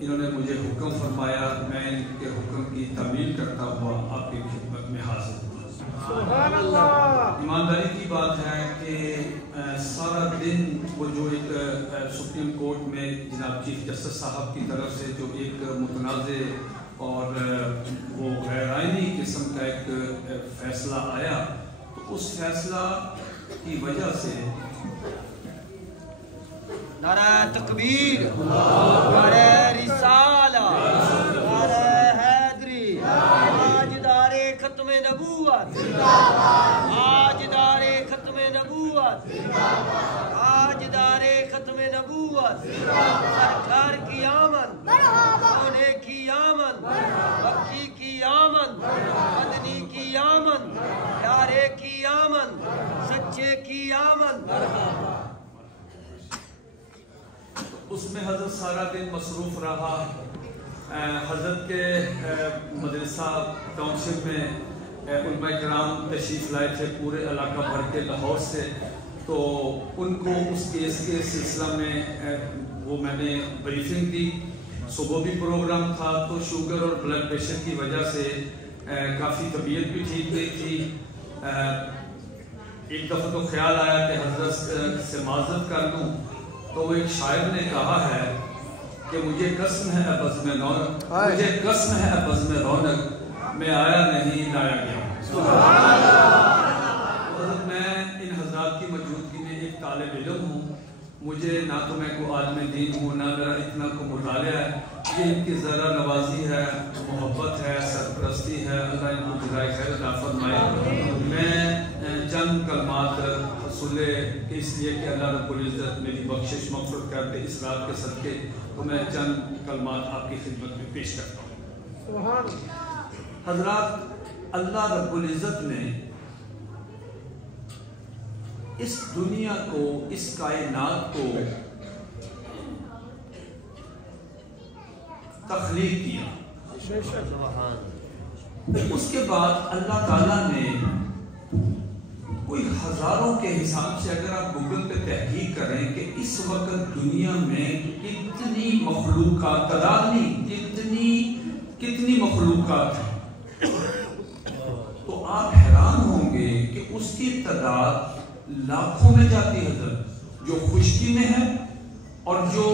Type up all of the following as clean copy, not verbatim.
انہوں نے مجھے حکم فرمایا، میں ان کے حکم کی تعمیل کرتا ہوا آپ کی خدمت میں حاضر ہوں۔ سبحان اللہ۔ ایمانداری کی بات ہے کہ سارا دن وہ جو ایک سپریم کورٹ میں جناب چیف جسٹس صاحب کی طرف سے جو ایک متنازع اور وہ غیر آئینی قسم کا ایک فیصلہ آیا، تو اس فیصلہ کی وجہ سے نعرہ تکبیر، نعرہ رسالہ، نعرہ حیدری، تاجدار ختم نبوت، تاجدار ختم نبوت، تاجدار ختم نبوت، سرکار کی آمد، سونے کی آمد، مکی کی آمد، مدنی کی آمد، پیارے کی آمد، سچے کی آمد۔ اس میں حضرت سارا دن مصروف رہا۔ حضرت کے مدرسہ ٹاؤنشپ میں علماء کرام تشریف لائے تھے پورے علاقہ بھر کے لاہور سے، تو ان کو اس کیس کے سلسلہ میں وہ میں نے بریفنگ دی۔ صبح بھی پروگرام تھا، تو شوگر اور بلڈ پریشر کی وجہ سے کافی طبیعت بھی ٹھیک نہیں تھی۔ ایک دفعہ تو خیال آیا کہ حضرت سے معذرت کر لوں، تو وہ ایک شاعر نے کہا ہے کہ مجھے قسم ہے بزم رونق، مجھے قسم ہے بزم رونق، میں آیا نہیں لایا گیا۔ حضرت میں ان حضرات کی موجودگی میں ایک طالب علم ہوں، مجھے نہ تو میں کوئی عالم دین ہوں، نہ میرا اتنا کو مطالعہ ہے، یہ ان کی ذرا نوازی ہے، محبت ہے، سرپرستی ہے، اللہ ان کو جزائے خیر عطا فرمائے۔ میں چند کلمات حصولے اس لیے کہ اللہ رب العزت میری بخشش مغفرت کر دے اس رات کے صدقے، تو میں چند کلمات آپ کی خدمت میں پیش کرتا ہوں۔ حضرات، اللہ رب العزت نے اس دنیا کو، اس کائنات کو تخلیق کیا۔ اس کے بعد اللہ تعالیٰ نے کوئی ہزاروں کے حساب سے اگر آپ گوگل پہ تحقیق کریں کہ اس وقت دنیا میں کتنی مخلوقات، تعداد نہیں، کتنی مخلوقات ہیں، تو آپ حیران ہوں گے کہ اس کی تعداد لاکھوں میں جاتی ہے حضرت، جو خشکی میں ہے اور جو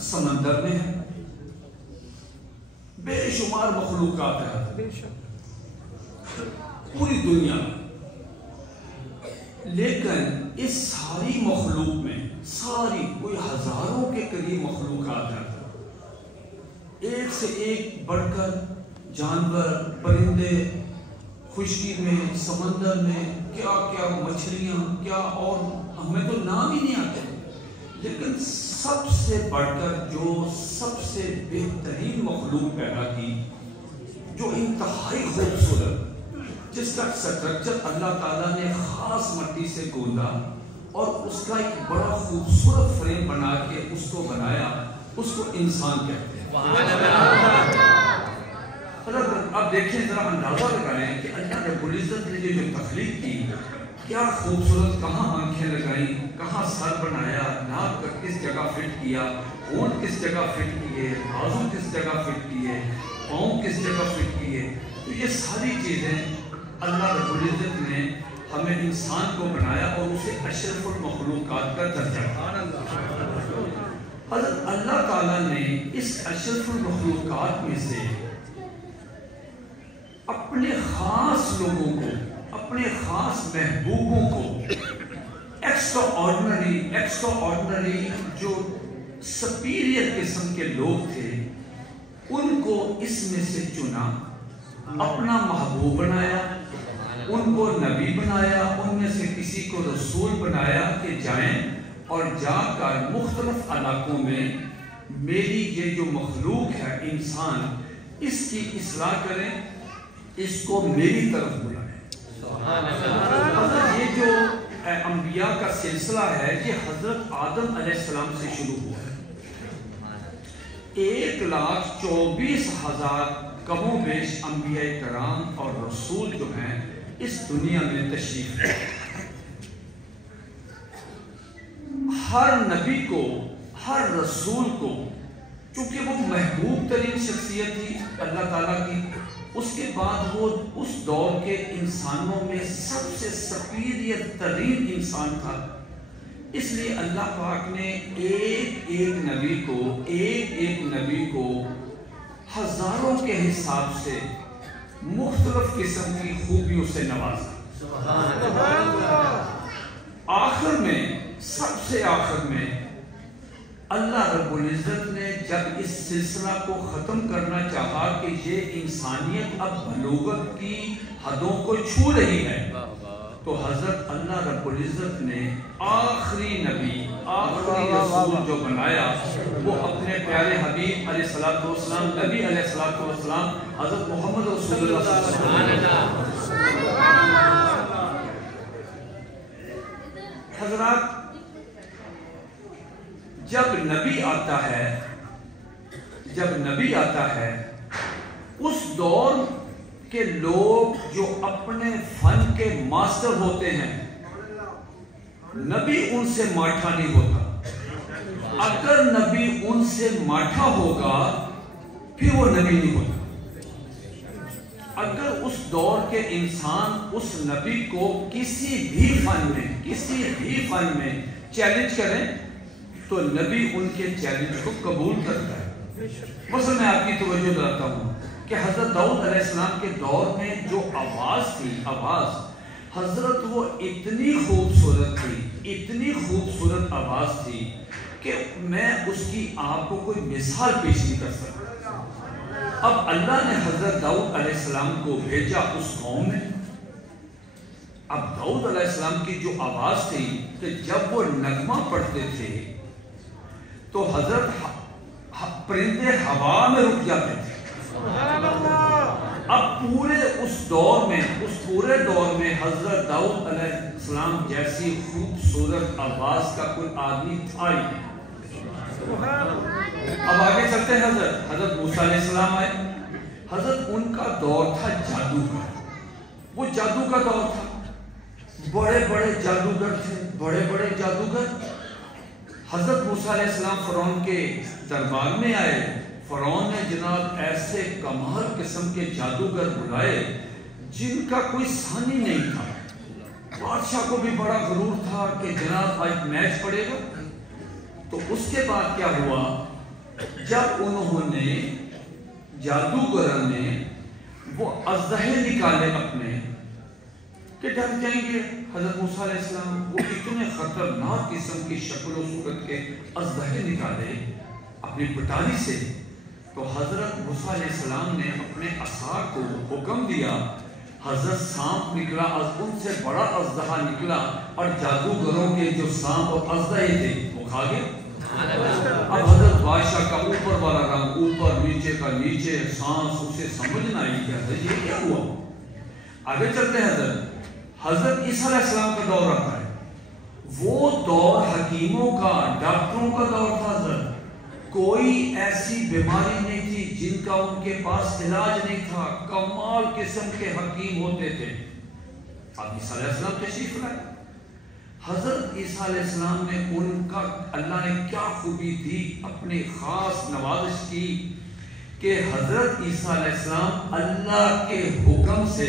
سمندر میں ہے، بے شمار مخلوقات ہیں پوری دنیا میں۔ لیکن اس ساری مخلوق میں، ساری کوئی ہزاروں کے قریب مخلوقات ہیں، ایک سے ایک بڑھ کر جانور، پرندے، خشکی میں، سمندر میں، کیا کیا مچھلیاں، کیا، اور ہمیں تو نام ہی نہیں آتے، لیکن سب سے بڑھ کر جو سب سے بہترین مخلوق پیدا کی، جو انتہائی خوبصورت، جس کا سٹرکچر اللہ تعالیٰ نے خاص مٹی سے گوندا اور اس کا ایک بڑا خوبصورت فریم بنا کے اس کو بنایا، اس کو انسان کہتے ہیں۔ اب دیکھیں، ذرا اندازہ لگائیں کہ اللہ رب العزت نے جو تخلیق کی، کیا خوبصورت، کہاں آنکھیں لگائیں، کہاں سر بنایا، ناک کس جگہ فٹ کیا، ہونٹ کس جگہ فٹ کیے، بازو کس جگہ فٹ کیے، پاؤں کس جگہ فٹ کیے، تو یہ ساری چیزیں اللہ رب العزت نے ہمیں انسان کو بنایا اور اسے اشرف المخلوقات کا درجہ دیا۔ حضرت اللہ تعالیٰ نے اس اشرف المخلوقات میں سے اپنے خاص لوگوں کو، اپنے خاص محبوبوں کو، ایکسٹرا آرڈنری جو سپیریئر قسم کے لوگ تھے، ان کو اس میں سے چنا، اپنا محبوب بنایا، ان کو نبی بنایا، ان میں سے کسی کو رسول بنایا کہ جائیں اور جا کر مختلف علاقوں میں میری یہ جو مخلوق ہے انسان، اس کی اصلاح کریں، اس کو میری طرف بلائیں۔ حضرت یہ جو انبیاء کا سلسلہ ہے، یہ حضرت آدم علیہ السلام سے شروع ہوا ہے۔ 1,24,000 کم و بیش انبیاء کرام اور رسول جو ہیں اس دنیا میں تشریف لائے۔ ہر نبی کو، ہر رسول کو چونکہ وہ محبوب ترین شخصیت تھی اللہ تعالیٰ کی، اس کے بعد وہ اس دور کے انسانوں میں سب سے سپیریئر ترین انسان تھا، اس لیے اللہ پاک نے ایک ایک نبی کو ہزاروں کے حساب سے مختلف قسم کی خوبیوں سے نوازا۔ آخر میں، سب سے آخر میں، اللہ رب العزت نے جب اس سلسلہ کو ختم کرنا چاہا کہ یہ انسانیت اب بلوغت کی حدوں کو چھو رہی ہے، تو حضرت اللہ رب العزت نے آخری نبی، آخری رسول جو بنایا وہ اپنے پیارے حبیب علیہ الصلوۃ والسلام، نبی علیہ الصلوۃ والسلام، حضرت محمد رسول اللہ صلی اللہ علیہ وسلم۔ حضرات، جب نبی آتا ہے اس دور کے لوگ جو اپنے فن کے ماسٹر ہوتے ہیں، نبی ان سے ماٹھا نہیں ہوتا۔ اگر نبی ان سے ماٹھا ہوگا پھر وہ نبی نہیں ہوتا۔ اگر اس دور کے انسان اس نبی کو کسی بھی فن میں چیلنج کریں تو نبی ان کے چیلنج کو قبول کرتا ہے۔ مثلا میں آپ کی توجہ دلاتا ہوں کہ حضرت داؤد علیہ السلام کے دور میں جو آواز تھی، حضرت وہ اتنی خوبصورت آواز تھی کہ میں اس کی آپ کو کوئی مثال پیش نہیں کر سکتا۔ اب اللہ نے حضرت داؤد علیہ السلام کو بھیجا اس قوم میں۔ اب داؤد علیہ السلام کی جو آواز تھی کہ جب وہ نغمہ پڑھتے تھے تو حضرت پرندے ہوا میں رک جاتے تھے۔ اب پورے پورے دور میں حضرت داؤد علیہ السلام جیسی خوبصورت آواز کا کوئی آدمی تھا ہی نہیں۔ اب آگے چلتے ہیں، حضرت موسیٰ علیہ السلام آئے۔ حضرت ان کا دور تھا جادو کا، وہ جادو کا دور تھا، بڑے بڑے جادوگر۔ حضرت موسیٰ علیہ السلام فرعون کے دربار میں آئے، فرعون نے جناب ایسے کمال قسم کے جادوگر بلائے جن کا کوئی ثانی نہیں تھا۔ بادشاہ کو بھی بڑا غرور تھا کہ جناب آج میچ پڑے گا۔ تو اس کے بعد کیا ہوا، جب انہوں نے جادوگروں نے وہ اژدہے نکالے اپنے کہ ڈر جائیں گے حضرت موسیٰ علیہ السلام، وہ اتنے خطرناک قسم کی شکل و صورت کے اژدہے نکالے اپنی پٹاری سے، تو حضرت موسیٰ علیہ السلام نے اپنے عصا کو حکم دیا، حضرت سانپ نکلا، ان سے بڑا اژدہا نکلا اور جادوگروں کے جو سانپ اور اژدہے تھے وہ کھا گئے۔ اب حضرت بادشاہ کا اوپر والا رنگ اوپر، نیچے کا نیچے، سانس اسے سمجھنا ہی کیا تھا یہ کیا ہوا۔ آگے چلتے ہیں، حضرت عیسیٰ علیہ السلام کا دور آتا ہے۔ وہ دور حکیموں کا، ڈاکٹروں کا دور تھا۔ حضرت کوئی ایسی بیماری نہیں تھی جن کا ان کے پاس علاج نہیں تھا، کمال قسم کے حکیم ہوتے تھے۔ اب عیسیٰ علیہ السلام تشریف لائے۔ حضرت عیسیٰ علیہ السلام نے ان کا اللہ نے کیا خوبی دی، اپنی خاص نوازش کی کہ حضرت عیسیٰ علیہ السلام اللہ کے حکم سے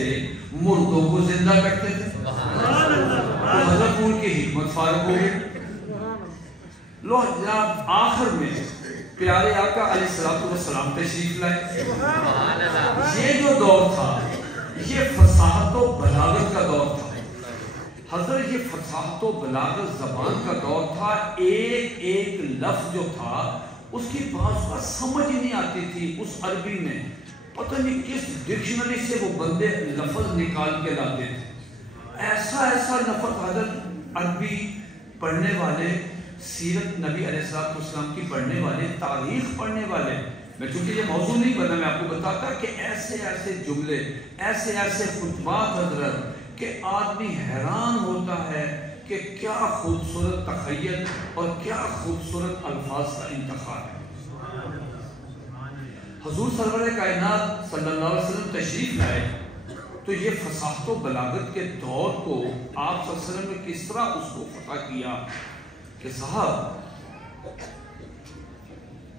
مردوں کو زندہ کرتے تھے۔ تو حضرت ان کی حکمت فارغ ہو گئی۔ لو جناب آخر میں پیارے آقا علیہ السلام تشریف لائے۔ یہ جو دور تھا یہ فصاحت و بلاغت کا دور تھا۔ حضرت یہ فصاحت و بلاغت زبان کا دور تھا، ایک ایک لفظ جو تھا اس کی بعض کا سمجھ ہی نہیں آتی تھی اس عربی میں، پتہ نہیں کس ڈکشنری سے وہ بندے لفظ نکال کے لاتے تھے۔ ایسا لفظ حضرت عربی پڑھنے والے، سیرت نبی علیہ السلام کی پڑھنے والے، تاریخ پڑھنے والے، میں چونکہ یہ موضوع نہیں بنا میں آپ کو بتاتا کہ ایسے جملے، ایسے خطبات حضرت کہ آدمی حیران ہوتا ہے کہ کیا خوبصورت تخیل اور کیا خوبصورت الفاظ کا انتخاب ہے۔ حضور سرور کائنات صلی اللہ علیہ وسلم تشریف لائے تو یہ فصاحت و بلاغت کے دور کو آپ صلی اللہ علیہ وسلم نے کس طرح اس کو فتح کیا کہ صاحب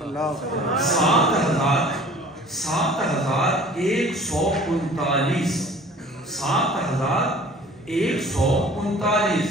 7,139 7,139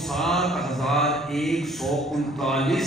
7,139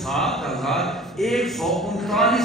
7,139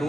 2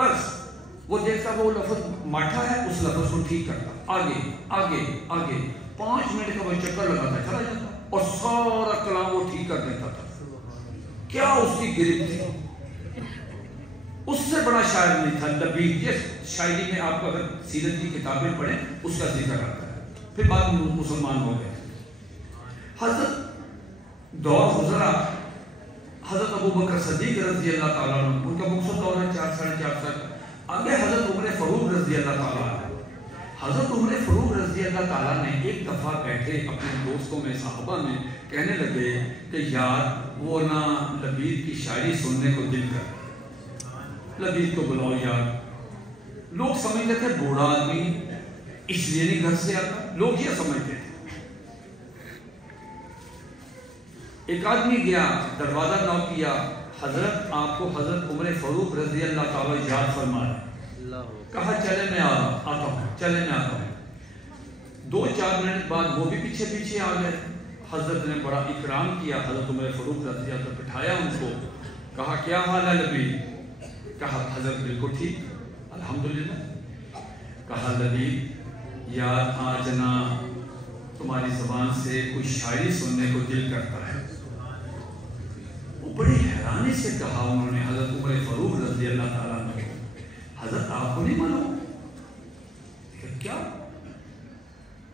بس وہ دیکھتا وہ لفظ ماٹھا ہے، اس لفظ کو ٹھیک کرتا، آگے آگے آگے، 5 منٹ کا وہ چکر لگاتا چلا جاتا اور سارا کلام وہ ٹھیک کر دیتا تھا۔ کیا اس کی گرفت تھی، اس سے بڑا شاعر نہیں تھا لبید۔ جس شاعری میں آپ اگر سیرت کی کتابیں پڑھیں اس کا ذکر آتا ہے، پھر بعد میں مسلمان ہو گئے۔ حضرت دور گزرا، حضرت ابو بکر صدیق رضی اللہ تعالیٰ عنہ، ان کا مقصد دور ہے 4 ساڑھے 4 سال۔ آگے حضرت عمر فاروق رضی اللہ تعالیٰ عنہ، حضرت عمر فاروق رضی اللہ تعالیٰ نے ایک دفعہ بیٹھے اپنے دوستوں میں صحابہ میں، کہنے لگے کہ یار وہ نہ لبید کی شاعری سننے کو دل کر، لبید کو بلاؤ یار۔ لوگ سمجھتے تھے بوڑھا آدمی اس لیے نہیں گھر سے آتا، لوگ یہ سمجھتے تھے۔ ایک آدمی گیا، دروازہ نوک کیا، حضرت آپ کو حضرت عمر فاروق رضی اللہ تعالیٰ یاد فرما رہے ہیں۔ کہا چلے میں آتا ہوں، چلے میں آتا ہوں۔ 2-4 منٹ بعد وہ بھی پیچھے پیچھے آ گئے۔ حضرت نے بڑا اکرام کیا، حضرت عمر فاروق رضی اللہ تعالیٰ بٹھایا ان کو، کہا کیا حال ہے لبید؟ کہا حضرت بالکل ٹھیک الحمدللہ۔ کہا لبید یار آج نا تمہاری زبان سے کوئی شاعری سننے کو دل کرتا ہے۔ وہ بڑی حیرانی سے کہا انہوں نے حضرت عمر فاروق رضی اللہ تعالیٰ عنہ، حضرت آپ کو نہیں معلوم؟ کیا؟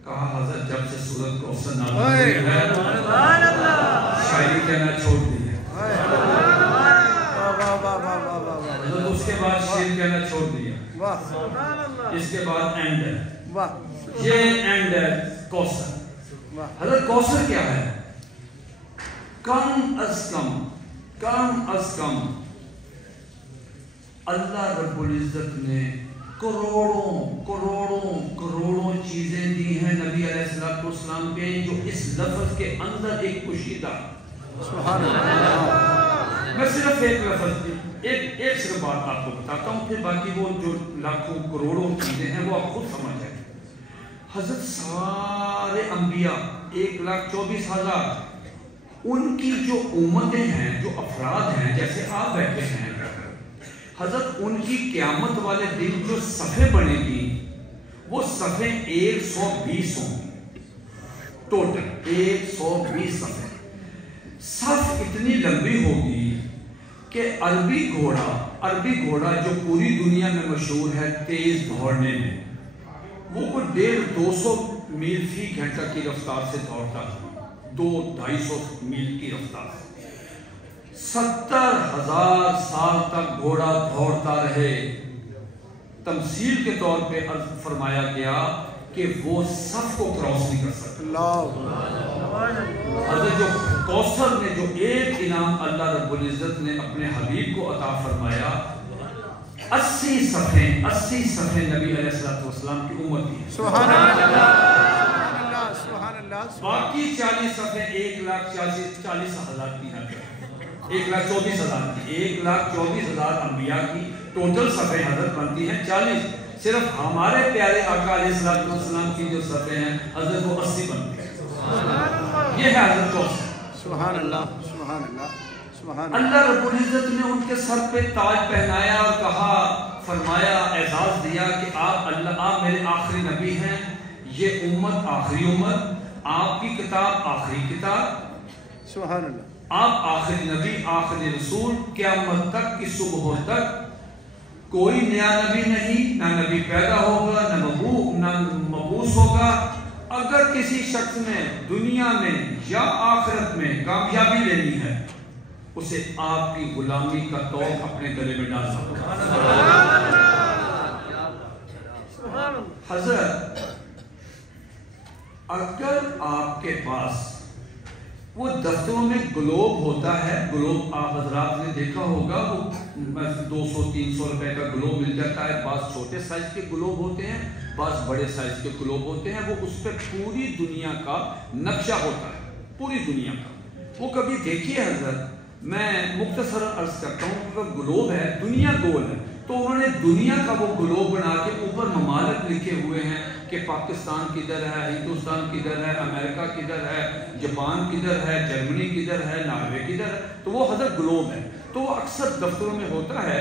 کہا حضرت جب سے سورۃ کوثر نازل ہوئی ہے شاعری کہنا چھوڑ دی ہے، حضرت اس کے بعد شعر کہنا چھوڑ دیا، اس کے بعد اینڈ ہے، یہ اینڈ ہے کوثر۔ حضرت کوثر کیا ہے؟ کم از کم اللہ رب العزت نے کروڑوں چیزیں دی ہیں نبی علیہ السلام پہ، جو اس لفظ کے اندر ایک کشیدہ۔ سبحان اللہ۔ میں صرف ایک لفظ ایک صرف بات آپ کو بتاتا ہوں، پھر باقی وہ جو لاکھوں کروڑوں چیزیں ہیں وہ آپ خود سمجھ جائیں۔ حضرت سارے انبیاء 1,24,000 ان کی جو امتیں ہیں، جو افراد ہیں، جیسے آپ بیٹھے ہیں، حضرت ان کی قیامت والے دن جو صفحے بنے گی وہ صفحے 120 ہوں گی، ٹوٹل 120 صفحے۔ صف اتنی لمبی ہوگی کہ عربی گھوڑا جو پوری دنیا میں مشہور ہے تیز دوڑنے میں، وہ کوئی 150-200 میل فی گھنٹہ کی رفتار سے دوڑتا ہے، 200-250 میل کی رفتار سے۔ 70,000 سال تک گھوڑا دوڑتا رہے۔ تمثیل کے طور پہ عرض فرمایا گیا کہ وہ صف کو کراس نہیں کر سکتا۔ حضرت جو کوثر نے جو ایک انعام اللہ رب العزت نے اپنے حبیب کو عطا فرمایا، 80 صفحے نبی علیہ السلام کی امت کی، سبحان اللہ سبحان اللہ۔ باقی 40 صفحے 1,40,000 کی نقل، 1,24,000 کی، 1,24,000 انبیاء کی ٹوٹل صفحے حضرت بنتی ہیں 40۔ صرف ہمارے پیارے آقا علیہ السلام کی جو صفحے ہیں حضرت وہ 80 بنتی ہیں۔ یہ ہے حضرت کو سبحان اللہ سبحان اللہ سبحان اللہ۔ اللہ رب العزت نے ان کے سر پہ تاج پہنایا اور کہا، فرمایا، اعزاز دیا کہ آپ میرے آخری نبی ہیں، یہ امت آخری امت، آپ کی کتاب آخری کتاب، سبحان اللہ، آپ آخری نبی آخری رسول، قیامت تک کی صبح تک کوئی نیا نبی نہیں، نہ نبی پیدا ہوگا نہ مبعوث ہوگا۔ اگر کسی شخص نے دنیا میں یا آخرت میں کامیابی لینی ہے اسے آپ کی غلامی کا توق اپنے گلے میں ڈال سکتا ہے۔ حضرت اگر آپ کے پاس وہ دفتروں میں گلوب ہوتا ہے، گلوب آپ حضرات نے دیکھا ہوگا، وہ 200-300 روپے کا گلوب مل جاتا ہے، بعض چھوٹے سائز کے گلوب ہوتے ہیں، بعض بڑے سائز کے گلوب ہوتے ہیں، وہ اس پہ پوری دنیا کا نقشہ ہوتا ہے، پوری دنیا کا۔ وہ کبھی دیکھیے حضرت، میں مختصر عرض کرتا ہوں کہ وہ گلوب ہے، دنیا گول ہے، تو انہوں نے دنیا کا وہ گلوب بنا کے اوپر ممالک لکھے ہوئے ہیں کہ پاکستان کدھر ہے، ہندوستان کدھر ہے، امریکہ کدھر ہے، جاپان کدھر ہے، جرمنی کدھر ہے، ناروے کدھر ہے، تو وہ حضرت گلوب ہے۔ تو وہ اکثر دفتروں میں ہوتا ہے،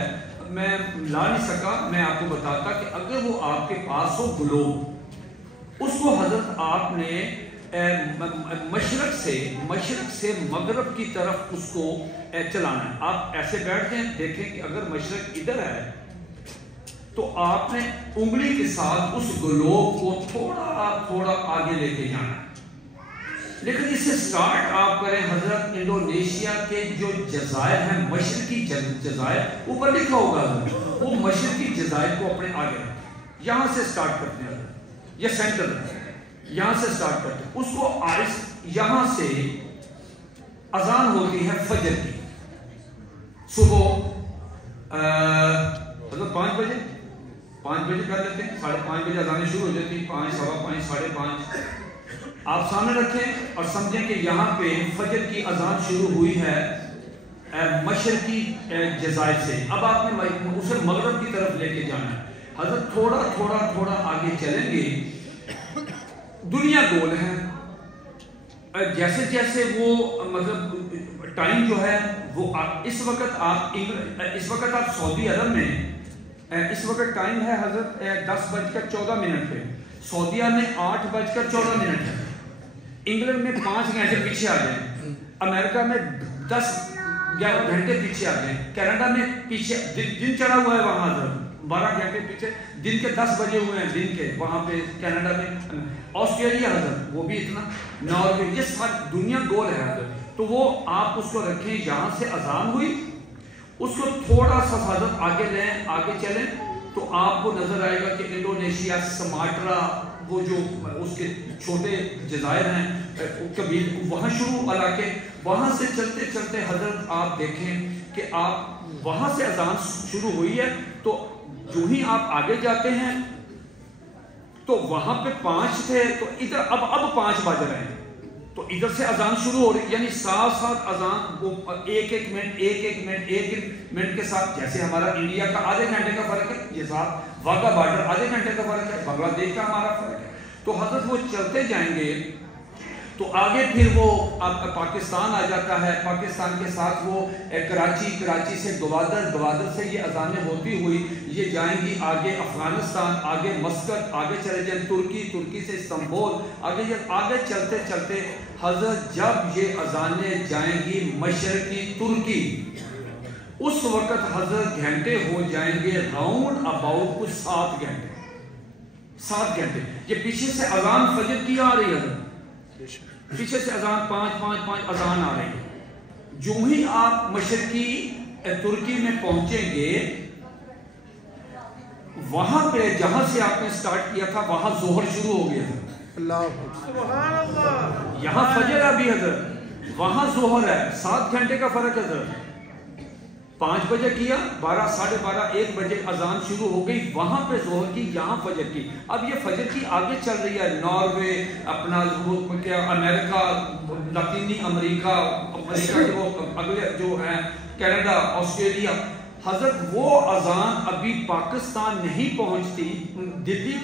میں لا نہیں سکا، میں آپ کو بتاتا کہ اگر وہ آپ کے پاس ہو گلوب، اس کو حضرت آپ نے مشرق سے مغرب کی طرف اس کو چلانا ہے۔ آپ ایسے بیٹھتے ہیں، دیکھیں کہ اگر مشرق ادھر ہے تو آپ نے انگلی کے ساتھ اس گلوب کو تھوڑا تھوڑا آگے لے کے جانا ہے۔ لیکن اس سے سٹارٹ آپ کریں حضرت انڈونیشیا کے جو جزائر ہیں، مشرقی جزائر، اوپر لکھا ہوگا حضرت، وہ مشرقی جزائر کو اپنے آگے رکھیں، یہاں سے سٹارٹ کرتے ہیں حضرت، یہ سینٹر ہے، یہاں سے سٹارٹ کرتے ہیں، اس کو یہاں سے اذان ہوتی ہے فجر کی، صبح حضرت 5 بجے کر لیتے ہیں، 5:30 بجے اذانیں شروع ہو جاتی ہیں، 5، 5:15، 5:30 آپ سامنے رکھیں اور سمجھیں کہ یہاں پہ فجر کی اذان شروع ہوئی ہے مشرقی جزائر سے۔ اب آپ نے اسے مغرب کی طرف لے کے جانا ہے۔ حضرت تھوڑا تھوڑا تھوڑا آگے چلیں گے، دنیا گول ہے، جیسے جیسے وہ مطلب ٹائم جو ہے وہ اس وقت آپ سعودی عرب میں، اس وقت ٹائم ہے حضرت 10:14 پہ، سعودیہ میں 8:14 ہے، انگلینڈ میں 5 گھنٹے پیچھے آ گئے، امریکہ میں 10 گھنٹے پیچھے آ گئے، کینیڈا میں پیچھے دن چڑھا ہوا ہے، وہاں حضرت 12 گھنٹے پیچھے، دن کے 10 بجے ہوئے ہیں دن کے وہاں پہ کینیڈا میں، آسٹریلیا حضرت وہ بھی اتنا، ناروے، یہ ساری دنیا گول ہے حضرت۔ تو وہ آپ اس کو رکھیں، یہاں سے اذان ہوئی، اس کو تھوڑا سا حضرت آگے لیں، آگے چلیں تو آپ کو نظر آئے گا کہ انڈونیشیا، سماٹرا، وہ جو اس کے چھوٹے جزائر ہیں کبھی وہاں شروع علاقے، وہاں سے چلتے چلتے حضرت آپ دیکھیں کہ آپ وہاں سے اذان شروع ہوئی ہے، تو جو ہی آپ آگے جاتے ہیں تو وہاں پہ 5 تھے، تو ادھر اب 5 بج رہے ہیں، تو ادھر سے اذان شروع ہو رہی، یعنی ساتھ ساتھ اذان وہ ایک منٹ کے ساتھ، جیسے ہمارا انڈیا کا آدھے گھنٹے کا فرق ہے، یہ ساتھ واگا بارڈر آدھے گھنٹے کا فرق ہے، بنگلہ دیش کا ہمارا فرق ہے، تو حضرت وہ چلتے جائیں گے تو آگے پھر وہ پاکستان آ جاتا ہے، پاکستان کے ساتھ وہ کراچی سے گوادر سے یہ اذانیں ہوتی ہوئی یہ جائیں گی آگے افغانستان، آگے مسقط، آگے چلے جائیں ترکی سے استنبول، آگے چلتے چلتے حضرت جب یہ اذانیں جائیں گی مشرقی ترکی، اس وقت حضرت گھنٹے ہو جائیں گے راؤنڈ اباؤٹ کچھ 7 گھنٹے، یہ پیچھے سے اذان فجر کی آ رہی ہے، پیچھے سے اذان 5 اذان آ رہی ہے، جو ہی آپ مشرقی ترکی میں پہنچیں گے، وہاں پہ جہاں سے آپ نے سٹارٹ کیا تھا وہاں ظہر شروع ہو گیا تھا، یہاں فجر ہے ابھی حضرت، وہاں ظہر ہے، 7 گھنٹے کا فرق ہے حضرت، 5 بجے کیا، 12، 12:30، 1 بجے اذان شروع ہو گئی، وہاں پہ ظہر کی، یہاں فجر کی، اب یہ فجر کی آگے چل رہی ہے، ناروے، اپنا امریکہ، لاطینی امریکہ کے وہ اگلے جو ہیں، کینیڈا، آسٹریلیا، حضرت وہ اذان ابھی پاکستان نہیں پہنچتی، دلی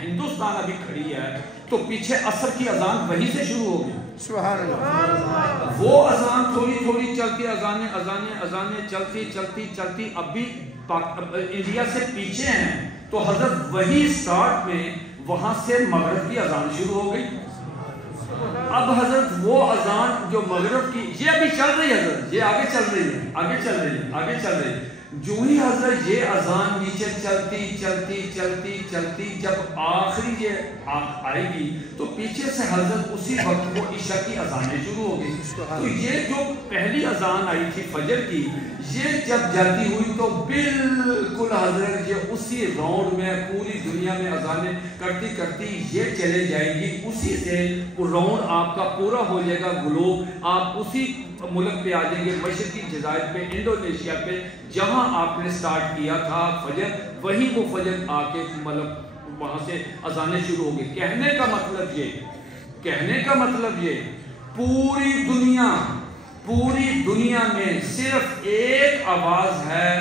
ہندوستان ابھی کھڑی ہے، تو پیچھے عصر کی اذان وہیں سے شروع ہو گئی، سبحان اللہ، وہ اذان تھوڑی تھوڑی چلتی، اذانیں چلتی ابھی انڈیا سے پیچھے ہیں، تو حضرت وہی سٹارٹ میں وہاں سے مغرب کی اذان شروع ہو گئی، اب حضرت وہ اذان جو مغرب کی یہ ابھی چل رہی ہے حضرت، یہ آگے چل رہی ہے، جو ہی حضرت یہ اذان نیچے چلتی جب آخری یہ آئے گی تو پیچھے سے حضرت اسی وقت وہ عشاء کی اذانیں شروع ہو گئی، تو یہ جو پہلی اذان آئی تھی فجر کی، یہ جب جاتی ہوئی تو بالکل حضرت یہ اسی راؤنڈ میں پوری دنیا میں اذانیں کرتی یہ چلے جائے گی، اسی سے راؤنڈ آپ کا پورا ہو جائے گا، گلوب آپ اسی ملک پہ آ جائیں گے، مشرقی جزائر پہ، انڈونیشیا پہ، جہاں آپ نے سٹارٹ کیا تھا فجر، وہی وہ فجر آ کے مطلب وہاں سے اذانیں شروع ہو گئی۔ کہنے کا مطلب یہ پوری دنیا میں صرف ایک آواز ہے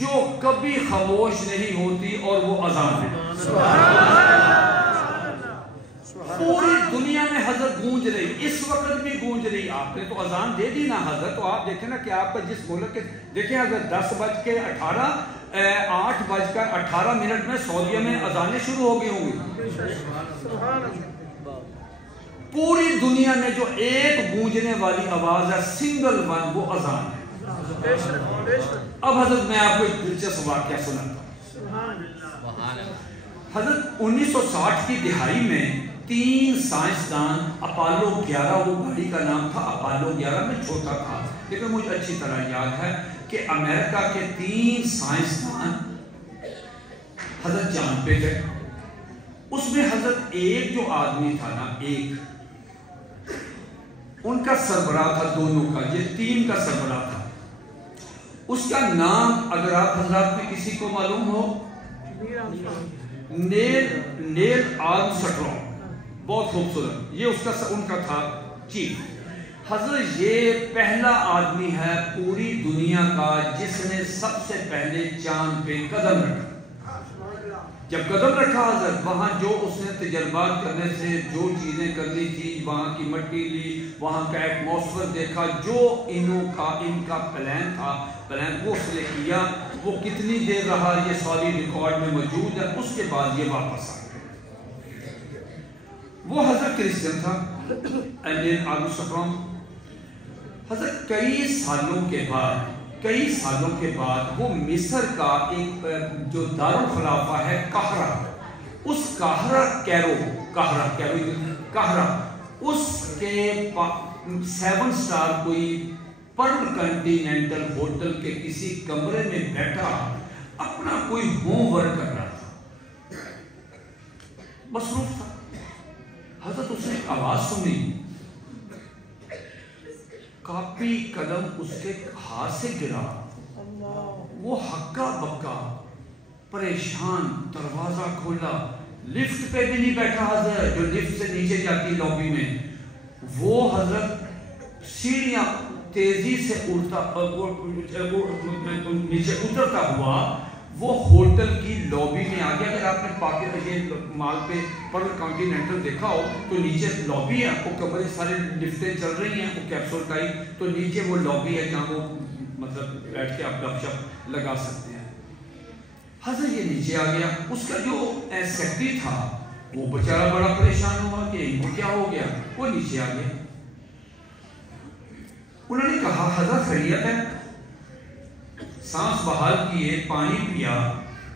جو کبھی خاموش نہیں ہوتی اور وہ اذان ہے، پوری دنیا میں حضرت گونج رہی، اس وقت بھی گونج رہی، آپ نے تو اذان دے دی نا حضرت، تو آپ دیکھیں نا کہ آپ کا جس ملک کے دیکھیں حضرت 10:18 8:18 میں سعودیہ میں اذانیں شروع ہو گئی ہوں گی۔ پوری دنیا میں جو ایک گونجنے والی آواز ہے سنگل ون، وہ اذان ہے۔ اب حضرت میں آپ کو ایک دلچسپ واقعہ سناتا ہوں۔ حضرت 1960 کی دہائی میں 3 سائنسدان اپالو 11، وہ گاڑی کا نام تھا اپالو 11، میں چھوٹا تھا لیکن مجھے اچھی طرح یاد ہے کہ امریکہ کے 3 سائنسدان حضرت چاند پہ گئے۔ اس میں حضرت ایک جو آدمی تھا نا، ایک ان کا سربراہ تھا، دونوں کا، یہ 3 کا سربراہ تھا۔ اس کا نام اگر آپ حضرات میں کسی کو معلوم ہو، نیل آرمسٹرانگ، بہت خوبصورت، یہ اس کا ان کا تھا چیف۔ حضرت یہ پہلا آدمی ہے پوری دنیا کا جس نے سب سے پہلے چاند پہ قدم رکھا۔ جب قدم رکھا حضرت، وہاں جو اس نے تجربات کرنے سے جو چیزیں کرنی تھی، وہاں کی مٹی لی، وہاں کا ایٹماسفیئر دیکھا، جو ان کا پلان تھا، پلان وہ اس نے کیا۔ وہ کتنی دیر رہا یہ ساری ریکارڈ میں موجود ہے۔ اس کے بعد یہ واپس آ گیا۔ وہ حضرت کرسچن تھا، نیل آرمسٹرانگ۔ حضرت کئی سالوں کے بعد وہ مصر کا ایک جو دارالخلافہ ہے قاہرہ، اس قاہرہ اس کے 7 سٹار کوئی پرل کنٹیننٹل ہوٹل کے کسی کمرے میں بیٹھا اپنا کوئی ہوم ورک کر رہا تھا، مصروف تھا۔ حضرت اس نے آواز سنی، کاپی قلم اس کے ہاتھ سے گرا، وہ ہکا بکا پریشان، دروازہ کھولا، لفٹ پہ بھی نہیں بیٹھا حضرت جو لفٹ سے نیچے جاتی لابی میں، وہ حضرت سیڑھیاں تیزی سے نیچے اترتا ہوا وہ ہوٹل کی لابی میں آ گیا۔ اگر آپ نے مال پہ پرل کانٹیننٹل دیکھا ہو تو نیچے لابی ہے، وہ کمرے سارے لفٹیں چل رہی ہیں، وہ کیپسول ٹائپ، تو نیچے وہ لابی ہے جہاں وہ مطلب بیٹھ کے آپ گپ شپ لگا سکتے ہیں۔ حضرت یہ نیچے آ گیا، اس کا جو سیکرٹری تھا وہ بیچارہ بڑا پریشان ہوا کہ ان کو کیا ہو گیا، وہ نیچے آ گیا۔ انہوں نے کہا حضرت خیریت ہے؟ سانس بحال کیے، پانی پیا،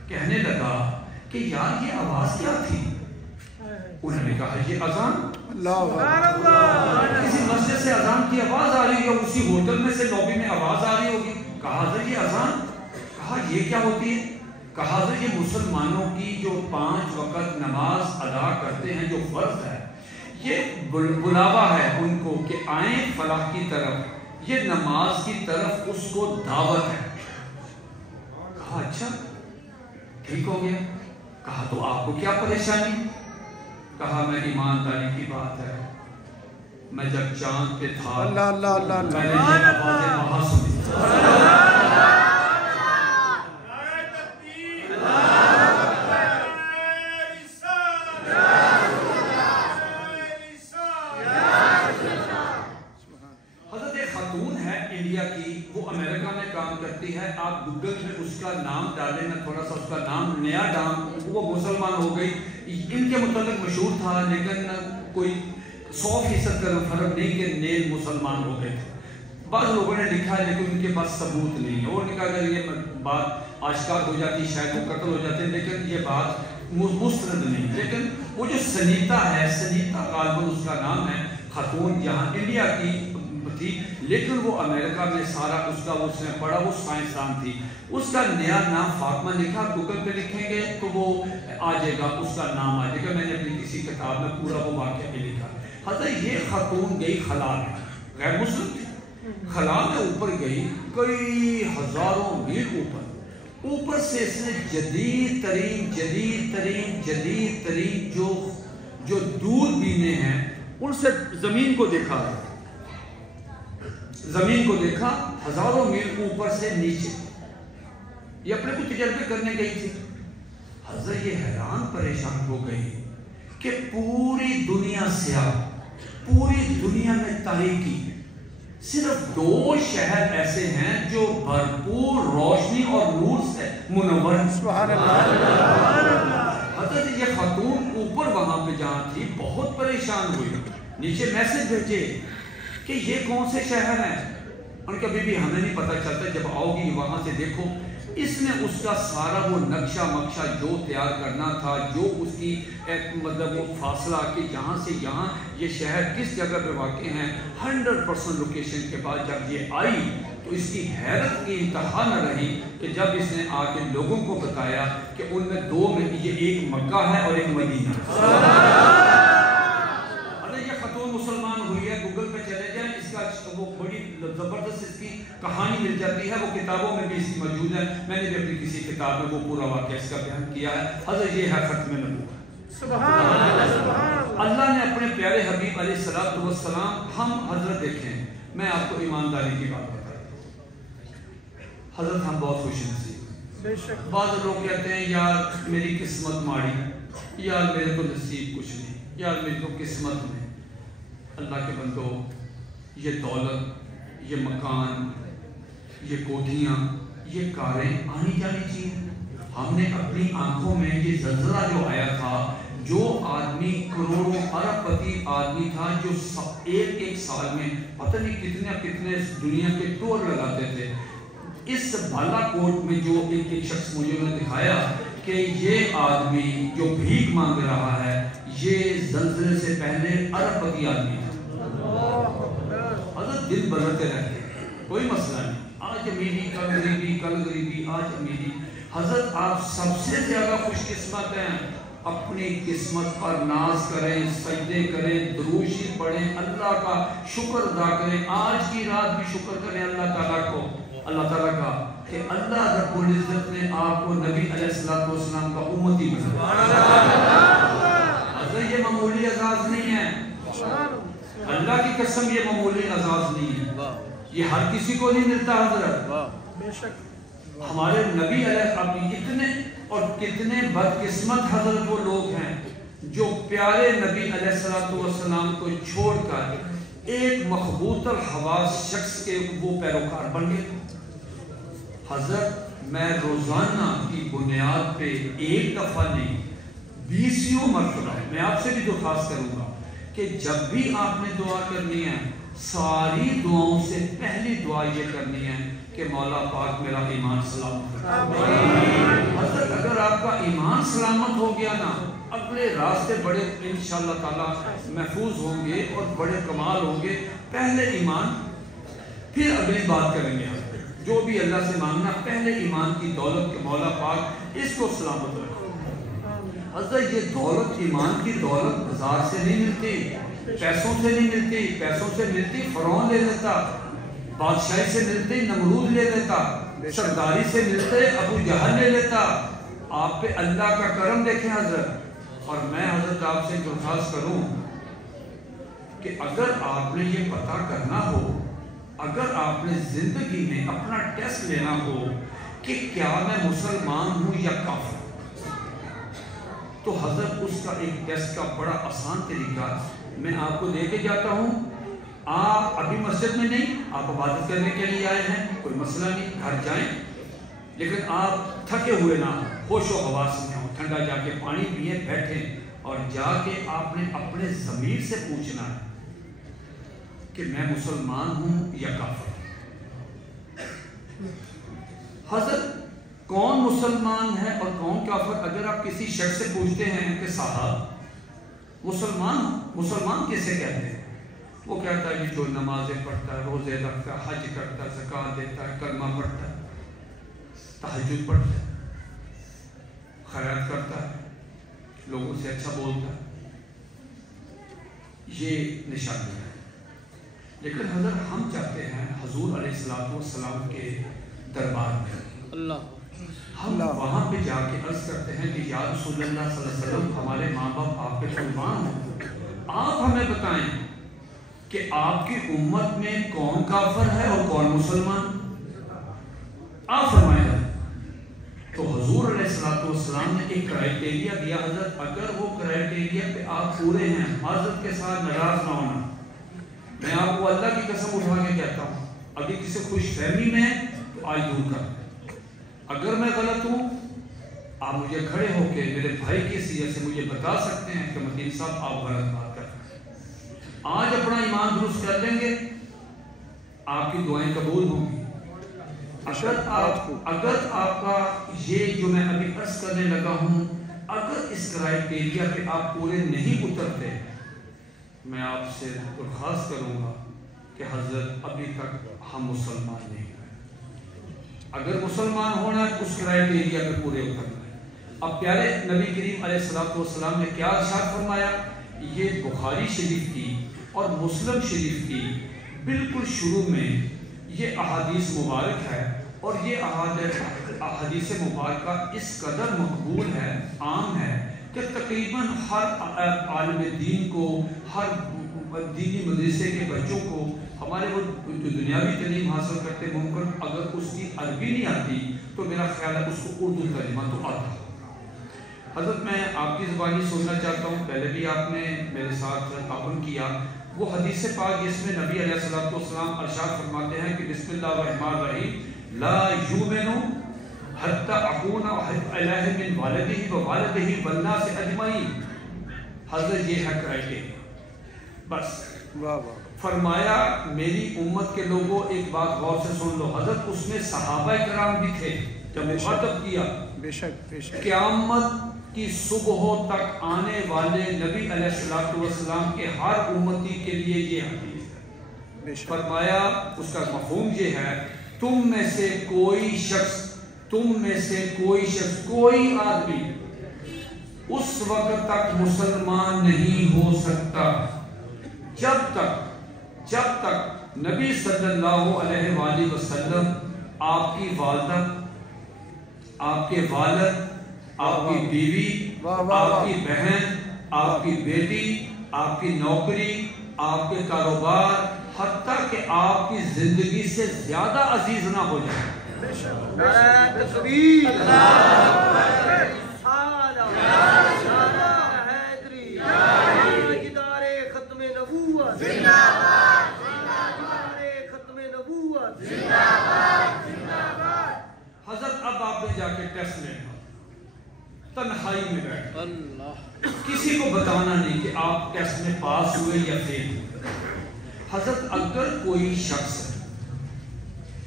کہنے لگا کہ یار یہ آواز کیا تھی؟ انہوں نے کہا یہ اذان، کسی مسجد سے اذان کی آواز آ رہی ہے، اسی ہوٹل میں سے لابی میں آواز آ رہی ہوگی۔ کہا حضرت یہ اذان؟ کہا یہ کیا ہوتی ہے؟ کہا حضرت یہ مسلمانوں کی جو 5 وقت نماز ادا کرتے ہیں جو فرض ہے، یہ بلاوا ہے ان کو کہ آئیں فلاح کی طرف، یہ نماز کی طرف اس کو دعوت ہے۔ کہا اچھا ٹھیک ہو گیا۔ کہا تو آپ کو کیا پریشانی؟ کہا میں ایمانداری کی بات ہے، میں جب چاند پہ تھا میں نے یہ آوازیں وہاں سنی۔ امریکہ میں کام کرتی ہے، آپ گوگل میں اس کا نام ڈالیں نا، تھوڑا سا اس کا نام نیا ڈام، وہ مسلمان ہو گئی۔ ان کے متعلق مشہور تھا لیکن کوئی 100% کا فرق نہیں کہ نیل مسلمان ہو گئے تھے۔ بعض لوگوں نے لکھا ہے لیکن ان کے پاس ثبوت نہیں ہے، اور نے کہا اگر یہ بات آشکار ہو جاتی شاید وہ قتل ہو جاتے، لیکن یہ بات مستند نہیں۔ لیکن وہ جو سنیتا ہے، سنیتا غالباً اس کا نام ہے، خاتون جہاں انڈیا کی تھی لیکن وہ امریکہ میں سارا اس کا اس نے پڑھا، وہ سائنسدان تھی۔ اس کا نیا نام فاطمہ لکھا، گوگل پہ لکھیں گے تو وہ آ جائے گا، اس کا نام آ جائے گا، میں نے اپنی کسی کتاب میں پورا وہ واقعہ بھی لکھا۔ حضرت یہ خاتون گئی خلا میں، غیر مسلم تھی، خلا میں اوپر گئی کئی ہزاروں میل اوپر سے اس نے جدید ترین جو دوربینیں ہیں ان سے زمین کو دیکھا ہزاروں میل اوپر سے نیچے، یہ اپنے کو تجربے کرنے گئی تھی۔ حضرت یہ حیران پریشان ہو گئی کہ پوری دنیا سیاہ، پوری دنیا میں تاریکی، صرف 2 شہر ایسے ہیں جو بھرپور روشنی اور نور سے منور ہیں. سبحان اللہ. حضرت یہ خاتون اوپر وہاں پہ جہاں تھی بہت پریشان ہوئی, نیچے میسج بھیجے کہ یہ کون سے شہر ہیں. ان کا بھی ہمیں نہیں پتہ چلتا, جب آؤ گی وہاں سے دیکھو. اس نے اس کا سارا وہ نقشہ مقشہ جو تیار کرنا تھا, جو اس کی مطلب وہ فاصلہ کہ یہاں سے یہاں یہ شہر کس جگہ پہ واقع ہیں, 100% لوکیشن کے بعد جب یہ آئی تو اس کی حیرت کی انتہا نہ رہی کہ جب اس نے آ کے لوگوں کو بتایا کہ ان میں 2 میں یہ ایک مکہ ہے اور ایک مدینہ. یہ خاتون مسلمان ہوئی ہے, گوگل پہ چلے جائیں, اس کا وہ بڑی زبردست اس کی کہانی مل جاتی ہے, وہ کتابوں میں بھی اس کی موجود ہے. میں نے بھی اپنی کسی کتاب میں وہ پورا واقعہ اس کا بیان کیا ہے. حضرت یہ ہے ختم نبوت. سبحان اللہ. اللہ نے اپنے پیارے حبیب علیہ الصلوۃ والسلام, ہم حضرت دیکھیں, میں آپ کو ایمانداری کی بات بتا رہا ہوں. حضرت ہم بہت خوش نصیب. بعض لوگ کہتے ہیں یار میری قسمت ماڑی, یار میرے کو نصیب کچھ نہیں, یار میری کو قسمت میں. اللہ کے بندو, یہ دولت, یہ مکان, یہ کوٹھیاں, یہ کاریں آنی جانی چاہیے. ہم نے اپنی آنکھوں میں یہ زلزلہ جو آیا تھا, جو آدمی کروڑوں ارب پتی آدمی تھا جو ایک سال میں پتہ نہیں کتنے دنیا کے ٹور لگاتے تھے. اس بالا کوٹ میں جو ایک شخص مجھے نے دکھایا کہ یہ آدمی جو بھیک مانگ رہا ہے یہ زلزلے سے پہلے ارب پتی آدمی تھا. حضرت دل بدلتے رہتے, کوئی مسئلہ نہیں. آج امیری, کل غریبی, کل غریبی, آج امیری. حضرت آپ سب سے زیادہ خوش قسمت ہیں. اپنی قسمت پر ناز کریں, سجدے کریں, درود شریف پڑھیں, اللہ کا شکر ادا کریں. آج کی رات بھی شکر کریں اللہ تعالیٰ کو, اللہ تعالیٰ کا کہ اللہ رب العزت نے آپ کو نبی علیہ السلام کا امتی بنایا. حضرت یہ معمولی اعزاز نہیں ہے, اللہ کی قسم یہ معمولی اعزاز نہیں ہے, یہ ہر کسی کو نہیں ملتا. حضرت ہمارے نبی علیہ اتنے اور کتنے بدقسمت حضرت وہ لوگ ہیں جو پیارے نبی علیہ السلام کو چھوڑ کر ایک مخبوط الحواس شخص کے وہ پیروکار بن گئے. حضرت میں روزانہ کی بنیاد پہ ایک دفعہ نہیں 20 مرتبہ میں آپ سے بھی درخواست کروں گا کہ جب بھی آپ نے دعا کرنی ہے, ساری دعاؤں سے پہلی دعا یہ کرنی ہے کہ مولا پاک میرا ایمان سلامت کر. حضرت اگر آپ کا ایمان سلامت ہو گیا نا, اگلے راستے بڑے انشاءاللہ تعالی محفوظ ہوں گے اور بڑے کمال ہوں گے. پہلے ایمان, پھر اگلی بات کریں گے. جو بھی اللہ سے مانگنا, پہلے ایمان کی دولت کے مولا پاک اس کو سلامت رکھو. حضرت یہ دولت, ایمان کی دولت بازار سے نہیں ملتی, پیسوں سے نہیں ملتی. پیسوں سے ملتی فرعون لے لیتا, بادشاہی سے ملتے نمرود لے لیتا, سرداری سے ملتے ابو جہل لے لیتا. آپ پہ اللہ کا کرم دیکھیں حضرت. اور میں حضرت آپ سے درخواست کروں کہ اگر آپ نے یہ پتہ کرنا ہو, اگر آپ نے زندگی میں اپنا ٹیسٹ لینا ہو کہ کیا میں مسلمان ہوں یا کافر, تو حضرت اس کا ایک ٹیسٹ کا بڑا آسان طریقہ میں آپ کو دے کے جاتا ہوں. آپ ابھی مسجد میں نہیں, آپ عبادت کرنے کے لیے آئے ہیں, کوئی مسئلہ نہیں, گھر جائیں, لیکن آپ تھکے ہوئے نہ ہوں, ہوش و حواس میں ہوں, ٹھنڈا جا کے پانی پیئیں, بیٹھیں, اور جا کے آپ نے اپنے ضمیر سے پوچھنا ہے کہ میں مسلمان ہوں یا کافر. حضرت کون مسلمان ہے اور کون کافر, اگر آپ کسی شخص سے پوچھتے ہیں کہ صاحب مسلمان کیسے کہتے ہیں, وہ کہتا ہے جو نمازیں پڑھتا ہے, روزے رکھتا ہے, حج کرتا ہے, زکوٰۃ دیتا ہے, کلمہ پڑھتا ہے, تہجد پڑھتا ہے, خیرات کرتا ہے, لوگوں سے اچھا بولتا ہے, یہ نشانی ہے. لیکن حضرت ہم چاہتے ہیں حضور علیہ السلام کے دربار میں ہم وہاں پہ جا کے عرض کرتے ہیں کہ یا رسول اللہ صلی اللہ علیہ وسلم, ہمارے ماں باپ آپ کے قربان ہیں, آپ ہمیں بتائیں کہ آپ کی امت میں کون کافر ہے اور کون مسلمان, آپ فرمائیں. تو حضور علیہ السلام نے ایک کرائیٹیریا دیا حضرت, اگر وہ کرائیٹیریا پہ آپ پورے ہیں, حضرت کے ساتھ ناراض نہ ہونا, میں آپ کو اللہ کی قسم اٹھا کے کہتا ہوں، اگر کسی خوش فہمی میں تو آج دور کر، اگر میں غلط ہوں آپ مجھے کھڑے ہو کے میرے بھائی کی حیثیت سے مجھے بتا سکتے ہیں کہ متین صاحب آپ غلط بات کر رہے ہیں۔ آج اپنا ایمان درست کر لیں گے، آپ کی دعائیں قبول ہوں گی۔ اگر آپ کا یہ جو میں ابھی عرض کرنے لگا ہوں، اگر اس کرائیٹیریا پہ آپ پورے نہیں اترتے، میں آپ سے درخواست کروں گا کہ حضرت ابھی تک ہم مسلمان نہیں ہوئے۔ اگر مسلمان ہونا ہے اس کرائیٹیریا پہ پورے اترنا ہے۔ اب پیارے نبی کریم علیہ السلام نے کیا ارشاد فرمایا؟ یہ بخاری شریف کی اور مسلم شریف کی بالکل شروع میں یہ احادیث مبارک ہے، اور یہ احادیث مبارکہ اس قدر مقبول ہے، عام ہے، کہ تقریباً ہر عالم دین کو، ہر دینی مدرسے کے بچوں کو، ہمارے وہ جو دنیاوی تعلیم حاصل کرتے ممکن اگر اس کی عربی نہیں آتی تو میرا خیال ہے اس کو اردو ترجمہ تو آتا ہے۔ حضرت میں آپ کی زبانی سننا چاہتا ہوں، پہلے بھی آپ نے میرے ساتھ تعاون کیا، وہ حدیث پاک جس میں نبی علیہ السلام ارشاد فرماتے ہیں کہ بسم اللہ الرحمن الرحیم لا یؤمن حتی اکون احب الیہ من والدہ ووالدہ والناس اجمعین۔ حضرت یہ ہے کرائیٹیریا، بس فرمایا میری امت کے لوگوں ایک بات غور سے سن لو، حضرت اس میں صحابہ کرام بھی تھے جب مخاطب کیا، بے شک قیامت کی صبحوں تک آنے والے نبی علیہ السلام کے ہر امتی کے لیے یہ حدیث ہے۔ فرمایا اس کا مفہوم یہ ہے، تم میں سے کوئی شخص، کوئی آدمی اس وقت تک مسلمان نہیں ہو سکتا جب تک نبی صلی اللہ علیہ وآلہ وسلم آپ کی والدہ، آپ کے والد، آپ کی بیوی، آپ کی بہن، آپ کی بیٹی، آپ کی نوکری، آپ کے کاروبار، حتیٰ کہ آپ کی زندگی سے زیادہ عزیز نہ ہو جائے۔ تکبیر، ختم نبوت، ختم نبوت۔ حضرت اب آپ نے جا کے ٹیسٹ لینا، تنہائی میں بیٹھ، کسی کو بتانا نہیں کہ آپ ٹیسٹ میں پاس ہوئے یا فیل ہوئے۔ حضرت اگر کوئی شخص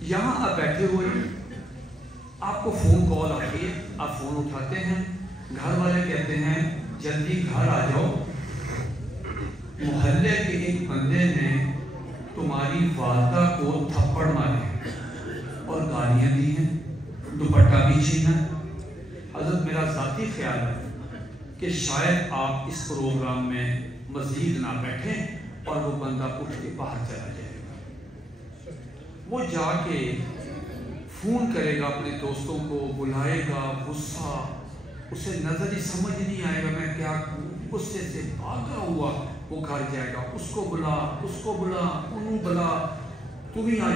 یہاں آپ بیٹھے ہوئے، آپ کو فون کال آتی ہے، آپ فون اٹھاتے ہیں، گھر والے کہتے ہیں جلدی گھر آ جاؤ، محلے کے ایک بندے نے تمہاری والدہ کو تھپڑ مارے اور گالیاں دی ہیں، دوپٹہ بھی چھینا۔ حضرت میرا ذاتی خیال ہے کہ شاید آپ اس پروگرام میں مزید نہ بیٹھیں اور وہ بندہ اٹھ کے باہر چلا جائے گا، وہ جا کے فون کرے گا اپنے دوستوں کو، بلائے گا، غصہ اسے نظر ہی سمجھ نہیں آئے گا میں کیا، غصے سے بھاگا ہوا وہ گھر جائے گا، اس کو بلا، انہوں بلا، تم ہی آ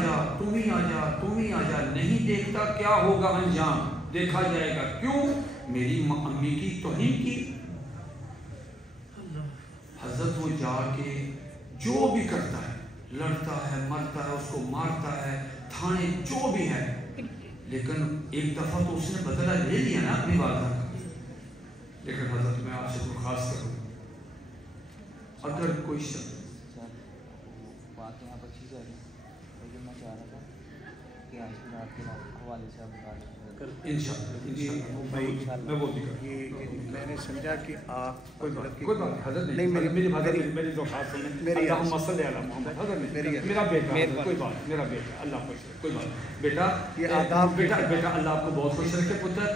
جا، نہیں دیکھتا کیا ہوگا انجام، دیکھا جائے گا، کیوں؟ میری امی کی توہین کی۔ حضرت وہ جا کے جو بھی کرتا ہے، لڑتا ہے، مرتا ہے، اس کو مارتا ہے، تھانے جو بھی ہے، لیکن ایک دفعہ تو اس نے بدلہ لے لیا نا اپنی والدہ کا۔ لیکن حضرت میں آپ سے درخواست کروں، اگر کوئی شخص بات یہاں پر چیز ہے جو میں چاہ رہا تھا کہ آج کی رات کے حوالے سے آپ بتا انشاءاللہ میں وہ بھی کروں۔ میں نے سمجھا کہ آپ کوئی بات حضرت نہیں، میری درخواست سنیں، اللہم صلی علی محمد، حضرت میرا بیٹا، کوئی بات، میرا بیٹا اللہ خوش رکھے، کوئی بات، بیٹا یہ آداب، بیٹا اللہ آپ کو بہت خوش رکھے پتر۔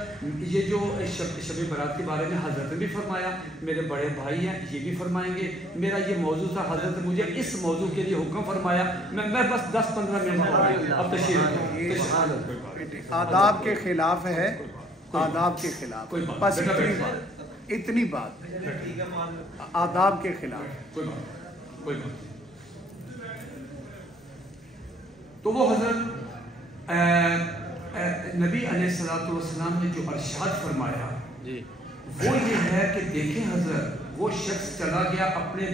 یہ جو شب برات کے بارے میں حضرت نے بھی فرمایا، میرے بڑے بھائی ہیں یہ بھی فرمائیں گے، میرا یہ موضوع تھا، حضرت نے مجھے اس موضوع کے لیے حکم فرمایا، میں بس 10-15 منٹ اب تشریف آداب کے خلاف ہے، آداب کے خلاف، بس اتنی بات آداب کے خلاف، کوئی بات۔ تو وہ حضرت نبی علیہ السلام نے جو ارشاد فرمایا وہ یہ ہے کہ دیکھیں حضرت، وہ شخص چلا گیا اپنے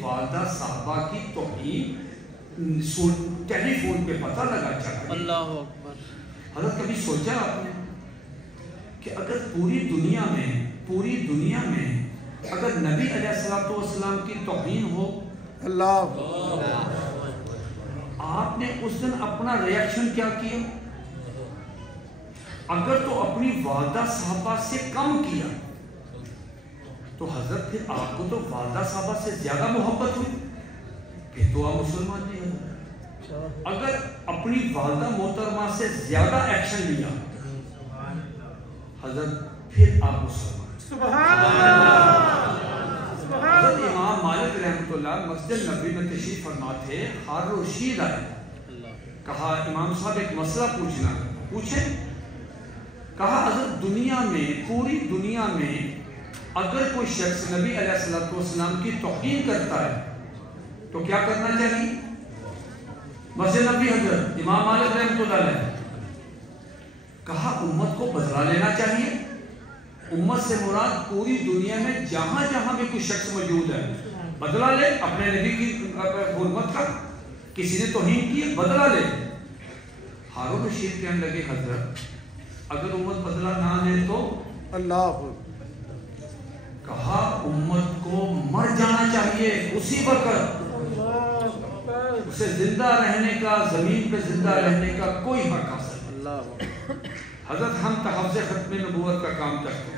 والدہ صاحبہ کی توہین ٹیلی فون پہ پتہ لگا چاہتا ہے۔ اللہ اکبر۔ حضرت کبھی سوچا آپ نے کہ اگر پوری دنیا میں اگر نبی علیہ السلام کی توہین ہو، اللہ، آپ نے اس دن اپنا ریاکشن کیا کیا؟ اگر تو اپنی والدہ صاحبہ سے کم کیا تو حضرت پھر آپ کو تو والدہ صاحبہ سے زیادہ محبت ہوئی، پھر تو آپ مسلمان نہیں ہیں۔ اگر اپنی والدہ محترمہ سے زیادہ ایکشن لیا حضرت پھر آپ مسلمان۔ سبحان اللہ۔ حضرت امام مالک رحمۃ اللہ مسجد نبوی میں تشریف فرما تھے، ہارون رشید آئے، کہا امام صاحب ایک مسئلہ پوچھنا، پوچھیں؟ کہا حضرت پوری دنیا میں اگر کوئی شخص نبی علیہ السلام کی توہین کرتا ہے تو کیا کرنا چاہیے؟ مسجد نبوی حضرت امام مالک رحمۃ اللہ علیہ کہا امت کو بدلہ لینا چاہیے۔ امت سے مراد پوری دنیا میں جہاں جہاں بھی کوئی شخص موجود ہے بدلہ لے، اپنے نبی کی حرمت کا، کسی نے توہین کی بدلہ لے۔ ہارون رشید کہنے لگے حضرت اگر امت بدلہ نہ لے تو؟ اللہ، کہا امت کو مر جانا چاہیے اسی وقت، اسے زندہ رہنے کا، زمین پہ زندہ رہنے کا کوئی حق حاصل نہیں۔ حضرت ہم تحفظ ختم نبوت کا کام کرتے ہیں،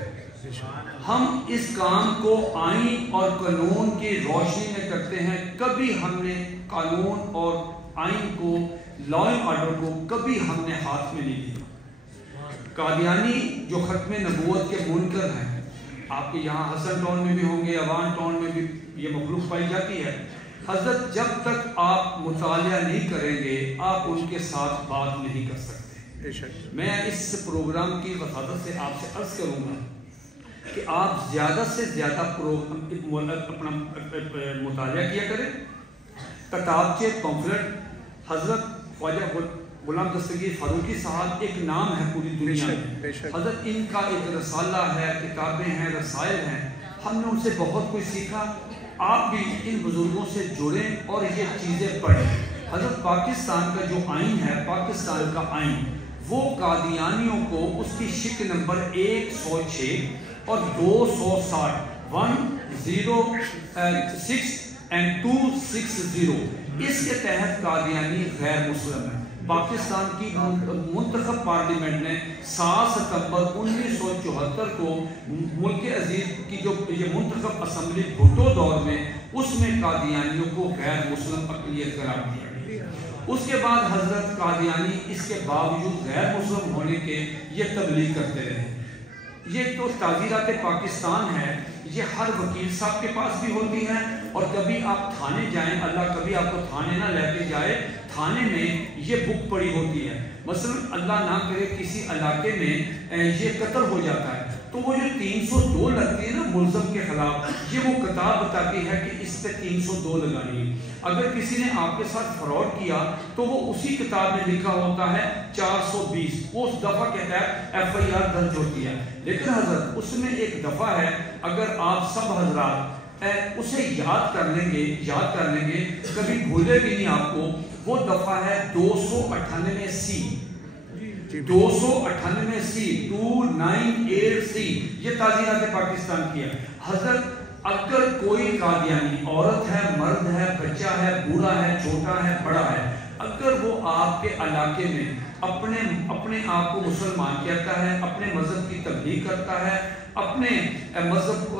ہم اس کام کو آئین اور قانون کی روشنی میں کرتے ہیں۔ کبھی ہم نے قانون اور آئین کو، لا اینڈ آرڈر کو کبھی ہم نے ہاتھ میں نہیں لیا۔ قادیانی جو ختم نبوت کے منکر ہیں، آپ کے یہاں حسن ٹاؤن میں بھی ہوں گے، اوان ٹاؤن میں بھی یہ مخلوق پائی جاتی ہے۔ حضرت جب تک آپ مطالعہ نہیں کریں گے آپ ان کے ساتھ بات نہیں کر سکتے۔ میں اس پروگرام کی وفادت سے آپ سے عرض کروں گا کہ آپ زیادہ سے زیادہ اپنا مطالعہ کیا کریں، کتابچے، پمفلٹ۔ حضرت خواجہ غلام دستگیر فاروقی صاحب ایک نام ہے پوری دنیا میں، حضرت ان کا ایک رسالہ ہے، کتابیں ہیں، رسائل ہیں، ہم نے ان سے بہت کچھ سیکھا۔ آپ بھی ان بزرگوں سے جڑیں اور یہ چیزیں پڑھیں۔ حضرت پاکستان کا جو آئین ہے، پاکستان کا آئین، وہ قادیانیوں کو اس کی شک نمبر 106 اور 260 106 and 260 اس کے تحت قادیانی غیر مسلم ہے۔ پاکستان کی منتخب پارلیمنٹ نے 7 ستمبر 1974 کو ملک عزیز کی جو یہ منتخب اسمبلی بھٹو دور میں، اس میں قادیانیوں کو غیر مسلم اقلیت قرار دیا۔ اس کے بعد حضرت قادیانی اس کے باوجود غیر مسلم ہونے کے یہ تبلیغ کرتے رہے۔ یہ تو تعزیرات پاکستان ہے، یہ ہر وکیل صاحب کے پاس بھی ہوتی ہے، اور کبھی آپ تھانے جائیں، اللہ کبھی آپ کو تھانے نہ لے کے جائے، تھانے میں یہ بک پڑی ہوتی ہے۔ مثلا اللہ نہ کرے کسی علاقے میں یہ قتل ہو جاتا ہے تو وہ جو 302 لگتی ہے نا ملزم کے خلاف، یہ وہ کتاب بتاتی ہے کہ اس پہ 302 لگانی ہے۔ اگر کسی نے آپ کے ساتھ فراڈ کیا تو وہ اسی کتاب میں لکھا ہوتا ہے 420، اس دفعہ کے تحت FIR درج ہوتی ہے۔ لیکن حضرت اس میں ایک دفعہ ہے، اگر آپ سب حضرات اسے یاد کر لیں گے، کبھی بھولے بھی نہیں آپ کو، وہ دفعہ ہے 298C، 298C 298C، یہ تعزیرات پاکستان کی ہے۔ حضرت اگر کوئی قادیانی عورت ہے، مرد ہے، بچہ ہے، بوڑھا ہے، چھوٹا ہے، بڑا ہے، اگر وہ آپ کے علاقے میں اپنے آپ کو مسلمان کہتا ہے، اپنے مذہب کی تبلیغ کرتا ہے، اپنے مذہب کو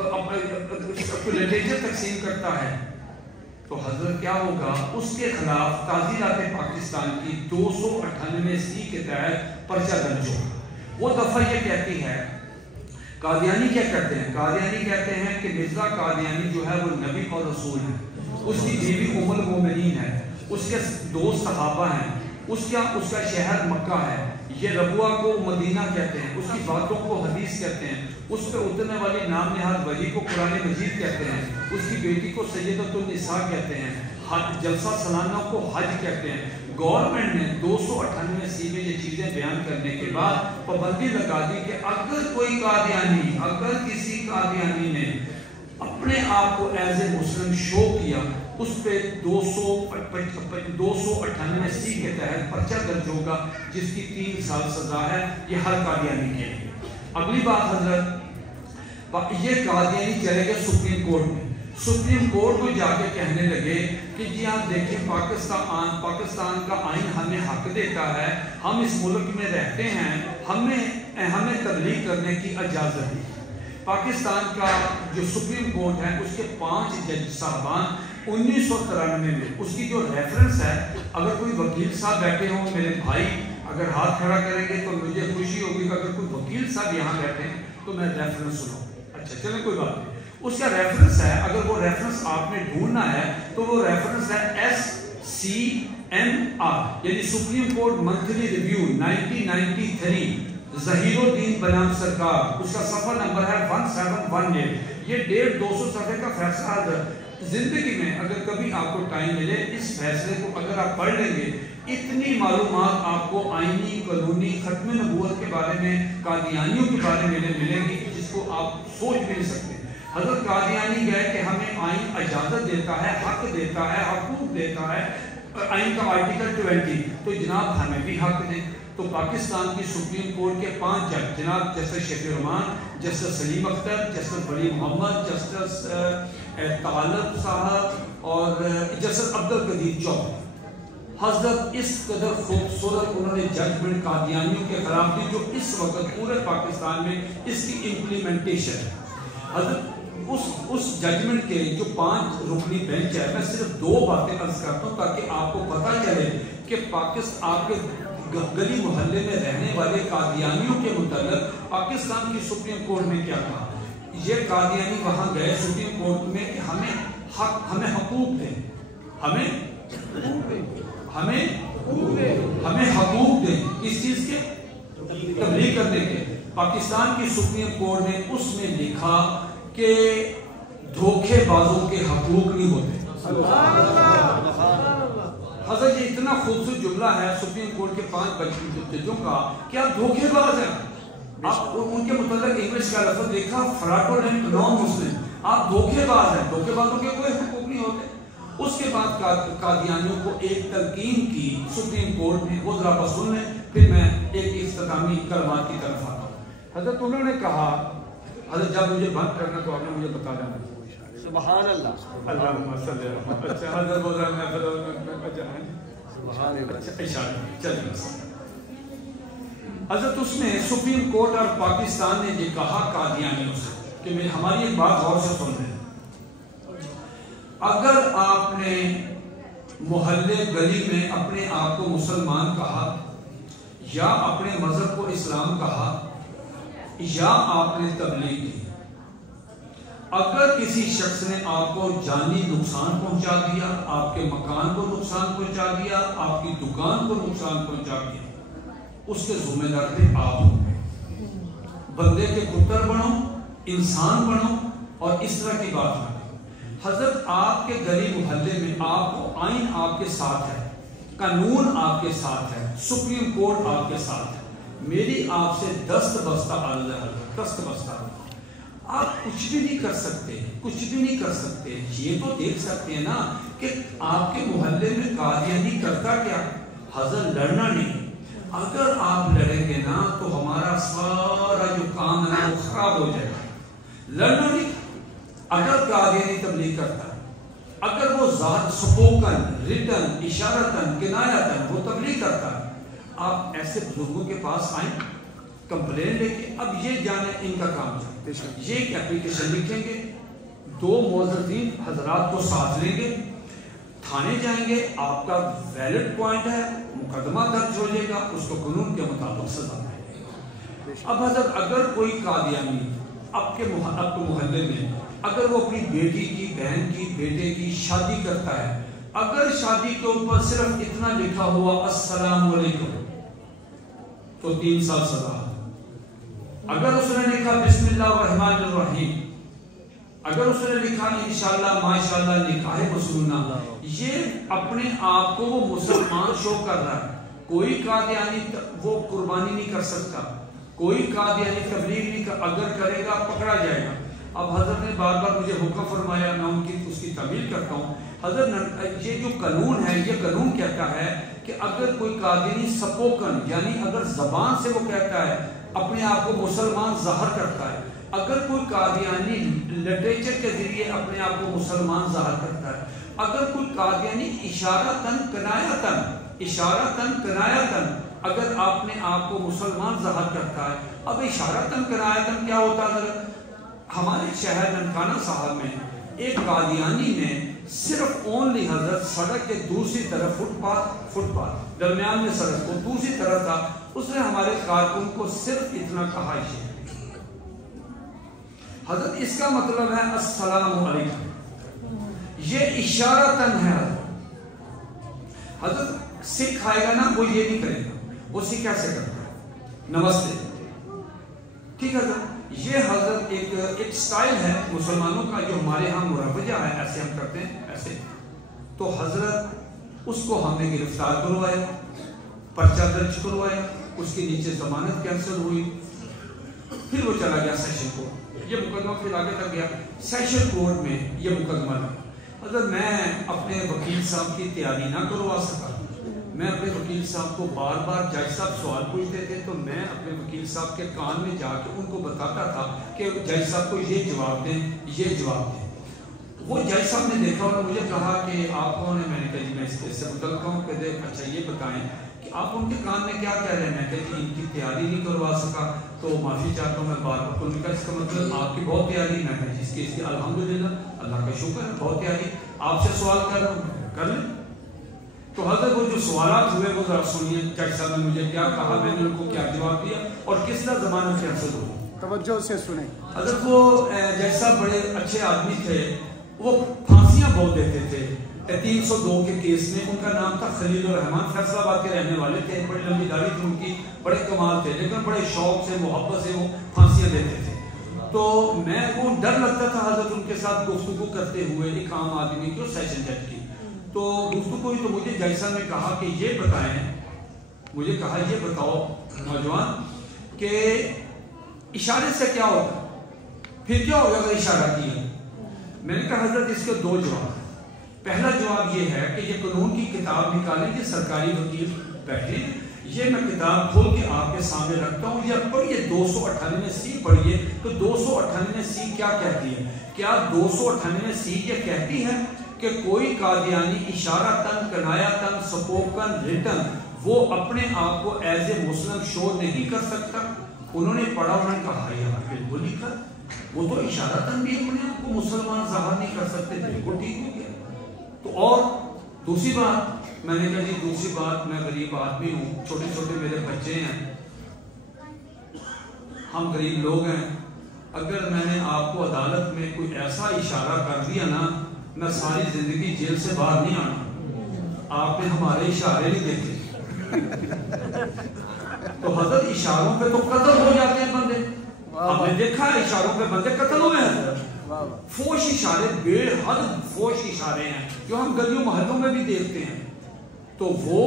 لٹریچر تقسیم کرتا ہے، تو حضرت کیا ہوگا؟ اس کے خلاف تعزیرات پاکستان کی 298C کے تحت پرچہ درج ہوگا۔ وہ دفعہ یہ کہتی ہے، قادیانی کیا کہتے ہیں؟ قادیانی کہتے ہیں کہ مرزا قادیانی جو ہے وہ نبی اور رسول ہے، اس کی بیوی ام المومنین ہے، اس کے 2 صحابہ ہیں، اس کا شہر مکہ ہے، یہ ربوہ کو مدینہ کہتے ہیں، اس کی باتوں کو حدیث کہتے ہیں، اس پہ اترنے والی نام نہاد وحی کو قرآن مجید کہتے ہیں، اس کی بیٹی کو سیدۃ النساء کہتے ہیں، جلسہ سالانہ کو حج کہتے ہیں، گورنمنٹ نے 298 میں یہ چیزیں بیان کرنے کے بعد پابندی لگا دی کہ اگر کوئی قادیانی، اگر کسی قادیانی نے اپنے آپ کو ایز اے مسلم شو کیا، اس پہ 298 کے تحت پرچہ درج ہوگا جس کی 3 سال سزا ہے، یہ ہر قادیانی کے لیے۔ اگلی بات حضرت، یہ قادیانی چلے گئے سپریم کورٹ میں، سپریم کورٹ کو جا کے کہنے لگے کہ جی آپ دیکھیں پاکستان کا آئین ہمیں حق دیتا ہے، ہم اس ملک میں رہتے ہیں، ہمیں تبلیغ کرنے کی اجازت دی۔ پاکستان کا جو سپریم کورٹ ہے اس کے 5 جج صاحبان 1993 میں، اس کی جو ریفرنس ہے، اگر کوئی وکیل صاحب بیٹھے ہوں میرے بھائی اگر ہاتھ کھڑا کریں گے تو مجھے خوشی ہوگی کہ اگر کوئی وکیل صاحب یہاں بیٹھے ہیں تو میں ریفرنس سناؤں۔ اچھا چلیں کوئی بات نہیں، اس کا ریفرنس ہے، اگر وہ ریفرنس آپ نے ڈھونڈنا ہے تو وہ ریفرنس ہے SCMR، یعنی supreme court monthly review 1993، Zaheer الدین بنام سرکار، اس کا صفحہ نمبر ہے 1718۔ یہ 150 صفحے کا فیصلہ ہے۔ زندگی میں اگر کبھی آپ کو ٹائم ملے اس فیصلے کو اگر آپ پڑھ لیں گے، اتنی معلومات آپ کو آئینی، قانونی، ختم نبوت کے بارے میں، قادیانیوں کے بارے میں ملیں گی جس کو آپ سوچ بھی نہیں سکتے۔ حضرت قادیانی گئے کہ ہمیں آئین اجازت دیتا ہے، حق دیتا ہے، حقوق دیتا ہے، آئین کا آرٹیکل 20، تو جناب ہمیں بھی حق دیں۔ تو پاکستان کی سپریم کورٹ کے 5 جج جناب جسٹس شفیع الرحمان، جسٹس سلیم اختر، جسٹس ولی محمد، جسٹس طالب صاحب اور جسٹس عبدالقدیر چودھری، حضرت اس قدر خوبصورت انہوں نے ججمنٹ قادیانیوں کے خلاف دی جو اس وقت پورے پاکستان میں اس کی امپلیمنٹیشن ہے۔ حضرت اس ججمنٹ کے جو 5 رکنی بینچ ہے، میں صرف 2 باتیں عرض کرتا ہوں تاکہ آپ کو پتہ چلے کہ پاکستان آپ کے گلی محلے میں رہنے والے قادیانیوں کے متعلق پاکستان کی سپریم کورٹ میں کیا کہا۔ یہ قادیانی وہاں گئے سپریم کورٹ میں کہ ہمیں حقوق دیں، ہمیں حقوق دیں، کس چیز کے؟ تبلیغ کرنے کے۔ پاکستان کی سپریم کورٹ نے اس میں لکھا کہ دھوکے بازوں کے حقوق نہیں ہوتے۔ حضرت یہ اتنا خوبصورت جملہ ہے سپریم کورٹ کے 5 ججوں کا کہ آپ دھوکے باز ہیں۔ آپ ان کے متعلق انگلش کا لفظ دیکھا، فراڈولنٹ نان مسلم، آپ دھوکے باز ہیں، دھوکے بازوں کے کوئی حقوق نہیں ہوتے۔ اس کے بعد قادیانیوں کو ایک تلقین کی سپریم کورٹ نے، وہ ذرا بس سن لیں پھر میں ایک اختتامی کلمات کی طرف آتا ہوں۔ حضرت انہوں نے کہا، حضرت جب مجھے بند کرنا تو آپ نے مجھے بتا دینا۔ سبحان اللہ، اللہم صلی اللہ علیہ وسلم۔ حضرت بول رہا ہے حضرت اس میں سپریم کورٹ اور پاکستان نے یہ کہا قادیانیوں سے کہ ہماری ایک بات غور سے سن لیں، اگر آپ نے محلے گلی میں اپنے آپ کو مسلمان کہا یا اپنے مذہب کو اسلام کہا یا آپ نے تبلیغ کی، اگر کسی شخص نے آپ کو جانی نقصان پہنچا دیا، آپ کے مکان کو نقصان پہنچا دیا، آپ کی دکان کو نقصان پہنچا دیا، اس کے ذمہ دار پہ آپ ہو۔ بندے کے پتر بنو، انسان بنو اور اس طرح کی بات نہ۔ حضرت آپ کے گلی محلے میں آپ کو آئین آپ کے ساتھ ہے، قانون آپ کے ساتھ ہے، سپریم کورٹ آپ کے ساتھ ہے۔ میری آپ سے دست بستہ عرض ہے، دست بستہ، آپ کچھ بھی نہیں کر سکتے، کچھ بھی نہیں کر سکتے۔ یہ تو دیکھ سکتے ہیں نا کہ آپ کے محلے میں قادیانی کرتا کیا؟ حضرت لڑنا نہیں، اگر آپ لڑیں گے نا تو ہمارا سارا جو کام ہے وہ خراب ہو جائے گا۔ لڑنا نہیں، اگر قادیانی تبلیغ کرتا ہے، اگر وہ ذات سپوکن، ریٹن، اشارتن، کنایتن وہ تبلیغ کرتا ہے، آپ ایسے بزرگوں کے پاس آئیں کمپلین لے کے، اب یہ جانے ان کا کام ہے، یہ ایک اپلیکیشن لکھیں گے، 2 موظفین حضرات کو ساتھ لیں گے، تھانے جائیں گے، آپ کا ویلڈ پوائنٹ ہے، مقدمہ درج ہو جائے گا، اس کو قانون کے مطابق سزا ملے گا۔ اب حضرت اگر کوئی قادیانی آپ کے محلے میں اگر وہ اپنی بیٹی کی، بہن کی، بیٹے کی شادی کرتا ہے، اگر شادی کے اوپر صرف اتنا لکھا ہوا السلام علیکم تو 3 سال سزا۔ اگر اس نے لکھا بسم اللہ الرحمن الرحیم، اگر اس نے لکھا انشاءاللہ ماشاءاللہ نکاح مسنونہ، یہ اپنے آپ کو وہ مسلمان شو کر رہا ہے. کوئی قادیانی وہ قربانی نہیں کر سکتا، کوئی قادیانی تبلیغ نہیں کر، اگر کرے گا پکڑا جائے گا. اب حضرت نے بار بار مجھے حکم فرمایا، میں ان کی اس کی تعمیل کرتا ہوں. حضرت یہ جو قانون ہے، یہ قانون کہتا ہے کہ اگر کوئی قادیانی سپوکن یعنی اگر زبان سے وہ کہتا ہے، اپنے آپ کو مسلمان ظاہر کرتا ہے، اگر کوئی قادیانی لٹریچر کے ذریعے اپنے آپ کو مسلمان ظاہر کرتا ہے، اگر کوئی قادیانی اشارتاً کنایتاً اگر اپنے آپ کو مسلمان ظاہر کرتا ہے. اب اشارتاً کنایتاً کیا ہوتا ہے؟ ہمارے شہر ننکانہ صاحب میں ایک قادیانی نے صرف اونلی حضرت سڑک کے دوسری طرف فٹ پاتھ درمیان میں سڑک کو دوسری طرف تھا، اس نے ہمارے کارکن کو صرف اتنا کہا ہے حضرت اس کا مطلب ہے السلام علیکم، یہ اشارتاً ہے. حضرت سکھ آئے گا نا وہ یہ نہیں کرے گا، وہ سکھ کیسے کرتا ہے؟ نمستے. ٹھیک ہے حضرت، یہ حضرت ایک سٹائل ہے مسلمانوں کا جو ہمارے ہاں مروجہ ہے، ایسے ہم کرتے ہیں ایسے. تو حضرت اس کو ہم نے گرفتار کروایا، پرچہ درج کروایا، اس کے نیچے ضمانت کینسل ہوئی، پھر وہ چلا گیا سیشن کورٹ. یہ مقدمہ پھر آگے تک گیا سیشن کورٹ میں، یہ مقدمہ لگا. حضرت میں اپنے وکیل صاحب کی تیاری نہ کروا سکا. میں اپنے وکیل صاحب کو بار بار جج صاحب سوال پوچھتے تھے تو میں اپنے وکیل صاحب کے کان میں جا کے ان کو بتاتا تھا کہ جج صاحب کو یہ جواب دیں، یہ جواب دیں. وہ جج صاحب نے دیکھا اور مجھے کہا کہ آپ کون ہیں؟ میں نے کہا جی میں اس سے متعلق ہوں. کہتے اچھا یہ بتائیں کہ آپ ان کے کان میں کیا کہہ رہے ہیں؟ میں کہا جی ان کی تیاری نہیں کروا سکا تو معافی چاہتا ہوں. میں بار بار ان کا اس کا مطلب آپ کی بہت تیاری. میں کہا جی اس کی الحمدللہ اللہ کا شکر ہے بہت تیاری. آپ سے سوال کر رہا ہوں، کر لیں. تو حضرت وہ جو سوالات ہوئے وہ ذرا سنیے جج صاحب نے مجھے کیا کہا، میں نے ان کو کیا جواب دیا اور کس طرح ضمانت کینسل ہوئی. توجہ سے سنیں. حضرت وہ جج صاحب بڑے اچھے آدمی تھے، وہ پھانسیاں بہت دیتے تھے. 302 کے کیس میں ان کا نام تھا خلیل الرحمان، فیصل آباد کے رہنے والے تھے، بڑی لمبی داڑھی تھی ان کی، بڑے کمال تھے، لیکن بڑے شوق سے محبت سے وہ پھانسیاں دیتے تھے. تو میں وہ ڈر لگتا تھا حضرت ان کے ساتھ گفتگو کرتے ہوئے ایک عام آدمی کی اور سیشن جج کی. تو گفتگو ہوئی تو مجھے جج صاحب نے کہا کہ یہ بتائیں، مجھے کہا یہ بتاؤ نوجوان کہ اشارے سے کیا ہوتا ہے، پھر کیا ہوگا اگر اشارہ کیا؟ میں نے کہا حضرت اس کے دو جواب. پہلا جواب یہ ہے کہ یہ قانون کی کتاب نکالیں کہ سرکاری وکیل بیٹھے، یہ میں کتاب کھول کے آپ کے سامنے رکھتا ہوں، یہ پڑھیے 298C پڑھیے. تو 298C کیا کہتی ہے؟ کیا 298C یہ کہتی ہے کہ کوئی قادیانی اشارتاً کنایتاً سپوکن ریٹن وہ اپنے آپ کو ایز اے مسلم شو نہیں کر سکتا؟ انہوں نے پڑھا، انہوں نے کہا یار بالکل نہیں کر، وہ تو اشارتاً بھی اپنے آپ کو مسلمان ظاہر نہیں کر سکتے، بالکل ٹھیک ہو گیا. تو اور دوسری بات میں نے کہا جی دوسری بات، میں غریب آدمی ہوں، چھوٹے چھوٹے میرے بچے ہیں، ہم غریب لوگ ہیں، اگر میں نے آپ کو عدالت میں کوئی ایسا اشارہ کر دیا نا، میں ساری زندگی جیل سے باہر نہیں آنا. آپ نے ہمارے اشارے نہیں دیکھے. تو حضرت اشاروں پہ تو قتل ہو جاتے ہیں بندے. آپ نے دیکھا ہے اشاروں پہ بندے قتل ہوئے ہیں. فوش اشارے، بے حد فوش اشارے ہیں جو ہم گلیوں محلوں میں بھی دیکھتے ہیں، تو وہ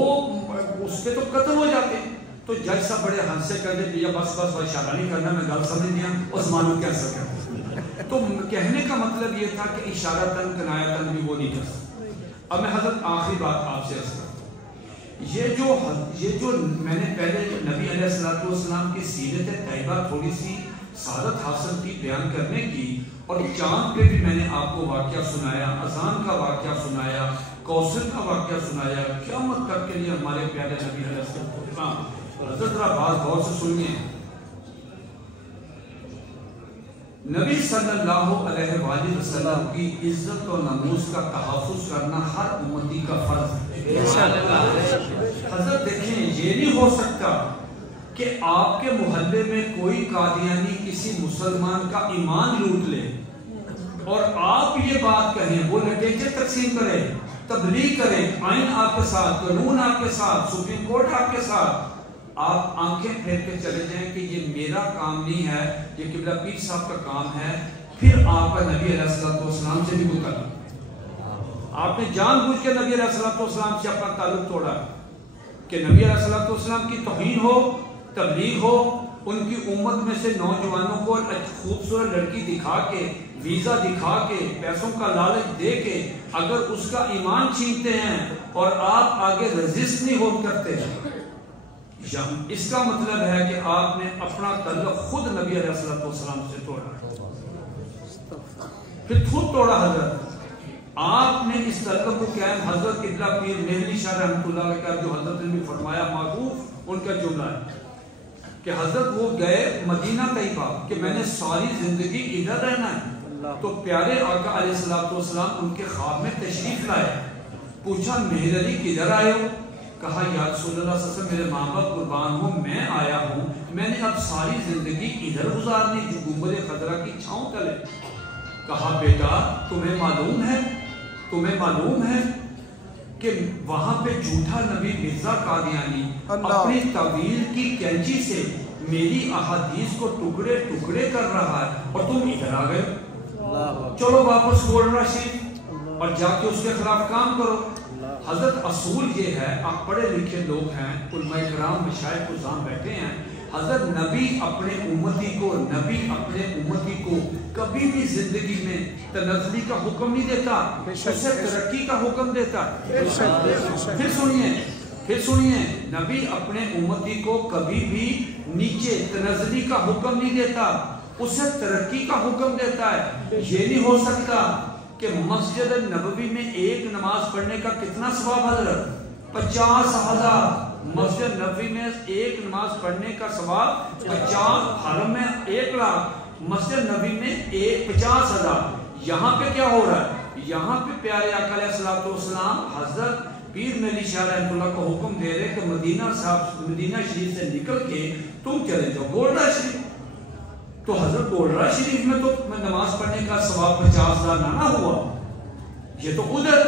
اس پہ تو قتل ہو جاتے ہیں. تو جج صاحب بڑے ہنس سے کہتے ہیں بس بس اشارہ نہیں کرنا، میں گل سمجھ دیا عثمان کیسا کرتا. تو کہنے کا مطلب یہ تھا کہ اشارتاً کنایتاً بھی وہ نہیں کر سکتا. اب میں حضرت آخری بات آپ سے عرض کرتا ہوں، یہ جو میں نے پہلے نبی علیہ السلام کی سیرت طیبہ تھوڑی سی سعادت حاصل کی بیان کرنے کی، اور چاند پہ بھی میں نے آپ کو واقعہ سنایا، اذان کا واقعہ سنایا، کوثر کا واقعہ سنایا، قیامت تک کے لیے ہمارے پیارے نبی علیہ السلام. حضرت ذرا بات غور سے سنیے. نبی صلی اللہ علیہ وآلہ وسلم کی عزت و ناموس کا تحفظ کرنا ہر امتی کا فرض ہے. حضرت دیکھیں یہ نہیں ہو سکتا کہ آپ کے محلے میں کوئی قادیانی کسی مسلمان کا ایمان لوٹ لے اور آپ یہ بات کہیں، وہ لٹریچر تقسیم کرے، تبلیغ کرے، آئین آپ کے ساتھ، قانون آپ کے ساتھ، سپریم کورٹ آپ کے ساتھ، آپ آنکھیں پھیر کے چلے جائیں کہ یہ میرا کام نہیں ہے، یہ قبلہ پیر صاحب کا کام ہے. پھر آپ کا نبی علیہ السلام سے بھی کوئی تعلق، آپ نے جان بوجھ کے نبی علیہ السلام سے اپنا تعلق توڑا کہ نبی علیہ السلام کی توہین ہو، تبلیغ ہو، ان کی امت میں سے نوجوانوں کو خوبصورت لڑکی دکھا کے، ویزا دکھا کے، پیسوں کا لالچ دے کے اگر اس کا ایمان چھینتے ہیں اور آپ آگے رزسٹ نہیں ہو کرتے، اس کا مطلب ہے کہ آپ نے اپنا تعلق خود نبی علیہ السلام سے توڑا، پھر خود توڑا حضرت۔ آپ نے اس تعلق کو قائم، حضرت قبلہ پیر مہدی شاہ رحمۃ اللہ علیہ کا جو حضرت نے بھی فرمایا، معروف ان کا جملہ ہے کہ حضرت وہ گئے مدینہ طیبہ کہ میں نے ساری زندگی ادھر رہنا ہے، تو پیارے آقا علیہ السلام ان کے خواب میں تشریف لائے، پوچھا مہر علی کدھر آئے ہو؟ کہا یا رسول اللہ صلی اللہ علیہ وسلم میرے ماں باپ قربان ہوں، میں آیا ہوں، میں نے اب ساری زندگی ادھر گزارنی جو گنبد خضرا کی چھاؤں تلے۔ کہا بیٹا تمہیں معلوم ہے کہ وہاں پہ جھوٹا نبی مرزا قادیانی اپنی طویل کی کینچی سے میری احادیث کو ٹکڑے ٹکڑے کر رہا ہے اور تم ادھر آ گئے، چلو واپس گولڈرا شریف اور جا کے اس کے خلاف کام کرو۔ حضرت اصول یہ ہے، آپ پڑھے لکھے لوگ ہیں، علماء کرام مشائخ عظام بیٹھے ہیں، حضرت نبی اپنے امتی کو کبھی بھی زندگی میں تنزلی کا حکم نہیں دیتا، اسے ترقی کا حکم دیتا۔ پھر سنیے نبی اپنے امتی کو کبھی بھی نیچے تنزلی کا حکم نہیں دیتا، اسے ترقی کا حکم دیتا ہے۔ یہ نہیں ہو سکتا کہ مسجد نبوی میں ایک نماز پڑھنے کا کتنا ثواب حضرت؟ 50,000۔ مسجد نبوی میں ایک نماز پڑھنے کا ثواب 50، حرم میں 1 لاکھ، مسجد نبوی میں 50,000۔ یہاں پہ کیا ہو رہا ہے؟ یہاں پہ پیارے آقا علیہ السلام حضرت پیر مہدی شاہ رحمۃ اللہ کو حکم دے رہے کہ مدینہ شریف سے نکل کے تم چلے جاؤ گولڈرا شریف۔ تو حضرت گولڈرا شریف میں تو نماز پڑھنے کا ثواب 50,000 نہ ہوا، یہ تو ادھر۔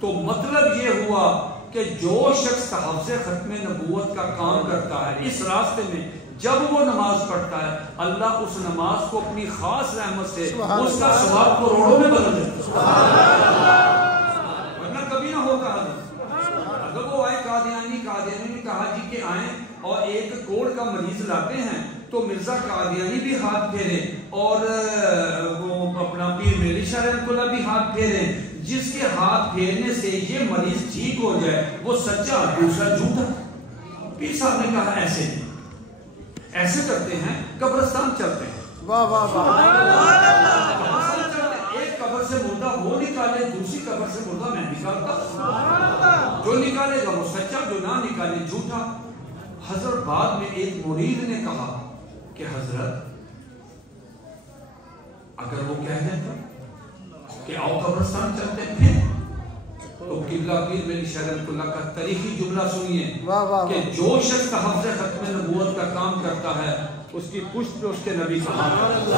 تو مطلب یہ ہوا کہ جو شخص تحفظ ختم نبوت کا کام کرتا ہے اس راستے میں، جب وہ نماز پڑھتا ہے اللہ اس نماز کو اپنی خاص رحمت سے اس کا ثواب کروڑوں میں بدل دیتا ہے، ورنہ کبھی نہ ہوگا۔ اگر وہ آئے قادیانی نے کہا جی کہ آئیں اور 1 کوڑ کا مریض لاتے ہیں تو مرزا قادیانی بھی ہاتھ پھیرے اور وہ اپنا پیر مہدی شاہ رحمۃ اللہ بھی ہاتھ پھیرے، جس کے ہاتھ پھیرنے سے یہ مریض ٹھیک ہو جائے وہ سچا، دوسرا جھوٹا۔ پیر صاحب نے کہا ایسے کرتے ہیں، قبرستان چلتے ہیں، واہ واہ واہ، ایک قبر سے مردہ وہ نکالے، دوسری قبر سے مردہ میں نکالتا، جو نکالے گا وہ سچا، جو نہ نکالے جھوٹا۔ حضرت بعد میں ایک مرید نے کہا کہ حضرت اگر وہ کہہ دیتے کہ آؤ قبرستان چلتے ہیں، پھر تو قبلہ پیر مہدی شاہ رحمۃ اللہ کا تاریخی جملہ سنیے کہ جو شخص تحفظ ختم نبوت کا کام کرتا ہے اس کی پشت پہ اس کے نبی کا ہاتھ ہے۔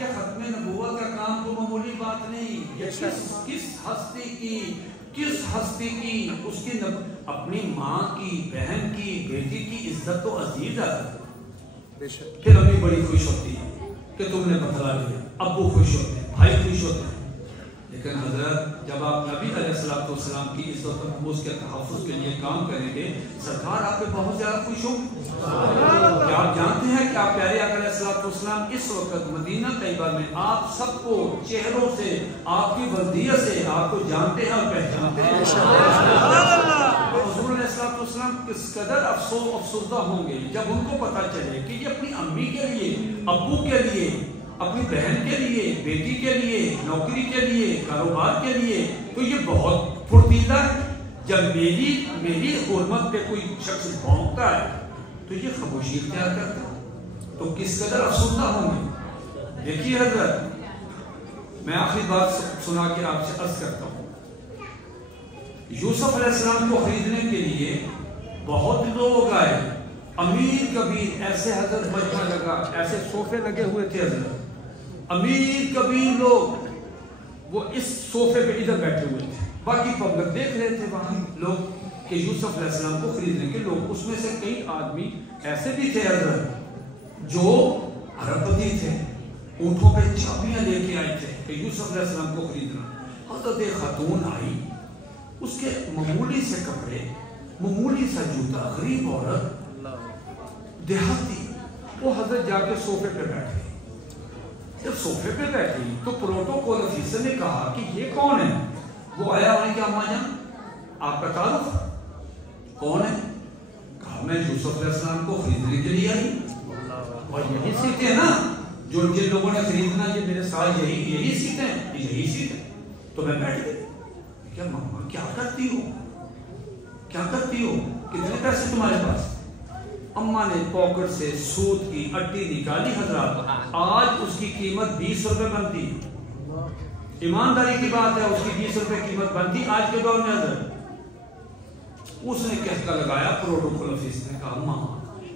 یہ ختم نبوت کا کام تو معمولی بات نہیں، یہ کس ہستی کی اس کی اپنی ماں کی، بہن کی، بیٹی کی عزت تو عزیز ہے۔ پھر امی بڑی خوش ہوتی ہے کہ تم نے بدلا لیا، ابو خوش ہوتے ہیں، بھائی خوش ہوتے ہیں، لیکن حضرت جب آپ نبی علیہ السلام کی عزت و اس کے تحفظ کے لیے کام کریں گے، سرکار آپ پہ بہت زیادہ خوش ہوں۔ کیا آپ جانتے ہیں کہ آپ پیارے آقا علیہ السلام اس وقت مدینہ طیبہ میں آپ سب کو چہروں سے، آپ کی وردیت سے آپ کو جانتے ہیں اور پہچانتے ہیں۔ حضور علیہ السلام کس قدر افسردہ ہوں گے جب ان کو پتا چلے کہ یہ اپنی امی کے لیے، ابو کے لیے، اپنی بہن کے لیے، بیٹی کے لیے، نوکری کے لیے، کاروبار کے لیے، تو یہ بہت پھرتیلا ہے۔ جب میری حرمت پہ کوئی شخص بھونکتا ہے تو یہ خاموشی اختیار کرتا ہے، تو کس قدر افسردہ ہوں گے۔ دیکھیے حضرت میں آخری بات سنا کے آپ سے عرض کرتا ہوں، یوسف علیہ السلام کو خریدنے کے لیے بہت لوگ آئے، امیر کبیر ایسے حضرت مجمع لگا، ایسے صوفے لگے ہوئے تھے حضرت، امیر کبیر لوگ وہ اس صوفے پہ ادھر بیٹھے ہوئے تھے، باقی پبلک دیکھ رہے تھے وہاں لوگ کہ یوسف علیہ السلام کو خریدنے کے لوگ۔ اس میں سے کئی آدمی ایسے بھی تھے حضرت جو عرب پتی تھے، اونٹوں پہ چابیاں لے کے آئے تھے کہ یوسف علیہ السلام کو خریدنا. حضرت خاتون آئی, اس کے معمولی سے کپڑے, معمولی سا جوتا, غریب عورت, دیہاتی, وہ حضرت جا کے صوفے پہ بیٹھ گئی. جب صوفے پہ بیٹھی تو پروٹوکول افیسر نے کہا کہ یہ کون ہے؟ وہ آیا اور نے کہا اماں جان آپ کا تعارف کون ہے؟ کہا میں یوسف علیہ السلام کو خریدنے کے لیے آئی. اور یہی سیٹیں ہیں نا جو جن لوگوں نے خریدنا, یہ میرے ساتھ یہی سیٹیں ہیں, یہی سیٹ ہے. تو میں بیٹھ گئی. کیا ماما کیا کرتی ہو, کیا کرتی ہو, کتنے پیسے تمہارے پاس؟ اماں نے پاکٹ سے سود کی اٹی نکالی. حضرات آج اس کی قیمت 20 روپے بنتی ہے, ایمانداری کی بات ہے, اس کی 20 روپے قیمت بنتی آج کے دور میں. حضرت اس نے کہتا لگایا, پروٹوکول آفس نے کہا اماں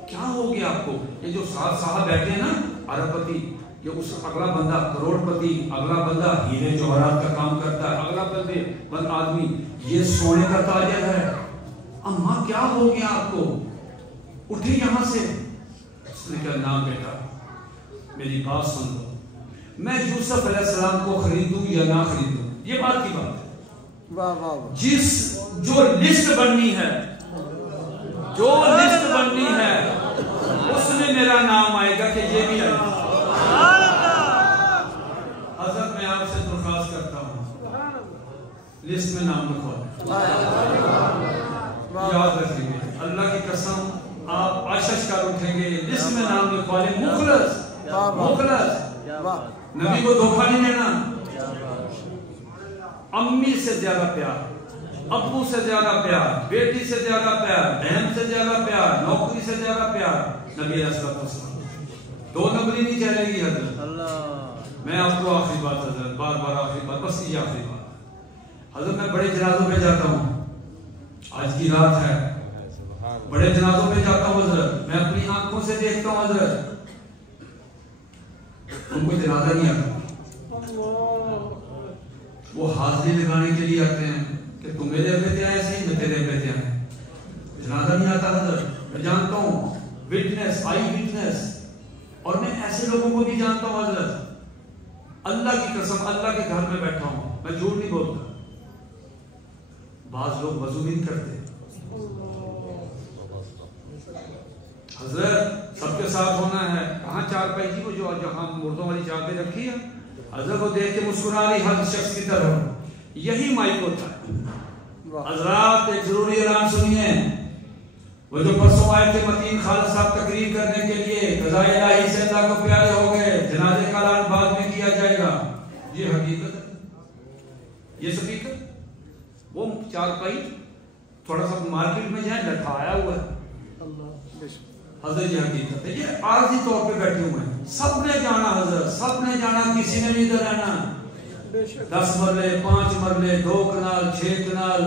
کیا ہو گیا آپ کو؟ یہ جو صاحب بیٹھے ہیں نا ارب پتی, یہ اس اگلا بندہ کروڑ پتی, اگلا بندہ ہیرے جواہرات کا کام کرتا ہے, اگلا بند آدمی یہ سونے کا تاجر ہے. اماں کیا ہو گیا آپ کو, اٹھے یہاں سے. اس نے کہا نام بیٹا میری بات سن لو, میں یوسف علیہ السلام کو خریدوں یا نہ خریدوں یہ بات کی بات ہے. جس جو لسٹ بننی ہے, جو لسٹ بننی ہے اس میں میرا نام آئے گا کہ یہ بھی آئے گا. حضرت میں آپ سے درخواست کرتا ہوں لسٹ میں نام لکھوا دیں. یاد رکھیں گے اللہ کی قسم آپ آشش کر اٹھیں گے, لسٹ میں نام لکھوا لیں. مخلص مخلص, نبی کو دھوکہ نہیں دینا. امی سے زیادہ پیار, ابو سے زیادہ پیار, بیٹی سے زیادہ پیار, بہن سے زیادہ پیار, نوکری سے زیادہ پیار نبی علیہ السلام. دو نمبری نہیں چلے گی. حضرت میں آپ کو آخری بات, حضرت بار بار آخری بات, بس یہ آخری بات. حضرت میں بڑے جنازوں پہ جاتا ہوں, آج کی رات ہے, بڑے جنازوں پہ جاتا ہوں. حضرت میں اپنی آنکھوں سے دیکھتا ہوں حضرت ان کو جنازہ نہیں آتا. وہ حاضری لگانے کے لیے آتے ہیں کہ تم میرے بیٹے آئے صحیح, میں تیرے بیٹے آئے, جنازہ نہیں آتا. حضرت میں جانتا ہوں وٹنس, آئی وٹنس, اور میں ایسے لوگوں کو بھی جانتا ہوں. حضرت اللہ کی قسم اللہ کے گھر میں بیٹھا ہوں, میں جھوٹ نہیں بولتا. بعض لوگ وضو نہیں کرتے. حضرت سب کے ساتھ ہونا ہے. کہاں چار پائی جی وہ جو جہاں مردوں والی چادر رکھی ہے, حضرت کو دیکھ کے مسکرا رہی ہر شخص کی طرف. یہی مائک ہوتا ہے. حضرات ایک ضروری اعلان سنیے. وہ جو پرسوں آئے تھے متین خالد صاحب تقریر کرنے کے لیے, قضائے الہی سے اللہ کو پیارے ہو گئے, جنازے کا اعلان بعد میں کیا جائے گا. یہ حقیقت ہے. یہ سپیکر وہ چار پائی تھوڑا سا مارکیٹ میں جائیں لٹھایا ہوا ہے. حضرت یہ حقیقت ہے. یہ عارضی طور پہ بیٹھے ہوئے ہیں. سب نے جانا حضرت, سب نے جانا, کسی نے نہیں ادھر رہنا. 10 مرلے, 5 مرلے, 2 Kunal, 6 kanal,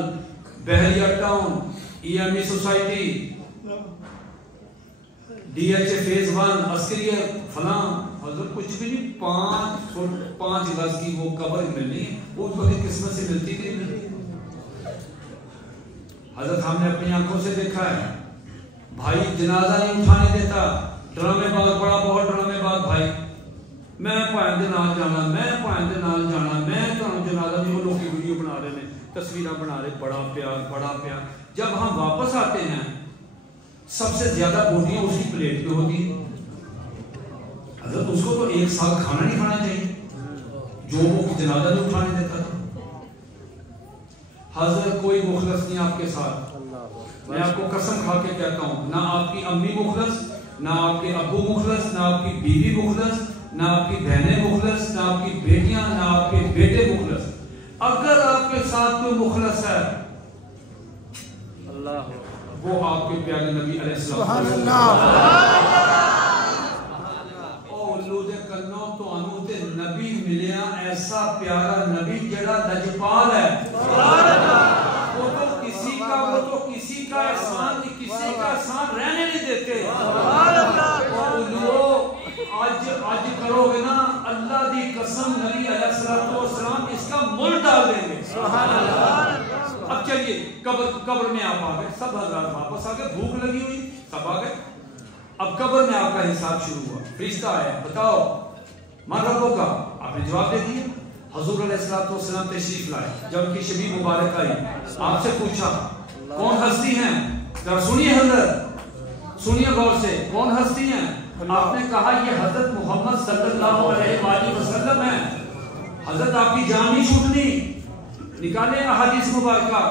Bahria town, E M E society, D H A phase 1, Askari فلاں. حضرت کچھ بھی نہیں, 5 فٹ 5 گز کی وہ قبر ملنی, وہ بڑی قسمت سے ملتی کہ نہیں ملتی. حضرت ہم نے اپنی آنکھوں سے دیکھا ہے. بھائی جنازہ نہیں اٹھانے دیتا, ڈرامے باز, بڑا بہت ڈرامے باز بھائی, میں پائندے نال جانا, میں پائندے نال جانا, میں جنازہ نہیں. وہ لوگ کی ویڈیو بنا رہے ہیں, تصویریں بنا رہے, بڑا پیار بڑا پیار. جب ہم واپس آتے ہیں سب سے زیادہ بوٹیاں اس کی پلیٹ پہ ہوتی ہیں. حضرت اس کو تو 1 سال کھانا نہیں کھانا چاہیے جو وہ جنازہ نہیں اٹھانے دیتا تھا. حضرت کوئی مخلص نہیں آپ کے ساتھ. میں آپ کو قسم کھا کے کہتا ہوں, نہ آپ کی امی مخلص, نہ آپ کے ابو مخلص, نہ آپ کی بیوی مخلص, نہ آپ کی بہنیں مخلص, نہ آپ کی بیٹیاں, نہ آپ کے بیٹے مخلص. اگر آپ کے ساتھ کوئی مخلص ہے وہ آپ کے پیارے نبی علیہ السلام. نبی ملیا ایسا پیارا نبی جڑا لجپال ہے. وہ تو کسی کا احسان کسی کا احسان رہنے نہیں دیتے. آج کرو گے نا اللہ دی قسم نبی علیہ السلام اس کا مل ڈال دیں گے. اب چلیے قبر میں آپ آ گئے, سب حضرات واپس آ گئے, بھوک لگی ہوئی سب آ گئے. اب قبر میں آپ کا حساب شروع ہوا. فرشتہ آیا, بتاؤ من ربوں کا آپ نے جواب دے دیا. حضور علیہ السلام تشریف لائے, جب ان کی شبیہ مبارک آئی آپ سے پوچھا کون ہستی ہیں, ذرا سنیے حضرت, سنیے غور سے, کون ہستی ہیں؟ آپ نے کہا یہ حضرت محمد صلی اللہ علیہ وآلہ وسلم ہیں. حضرت آپ کی جان نہیں چھوٹنی, نکالیں احادیث مبارکہ,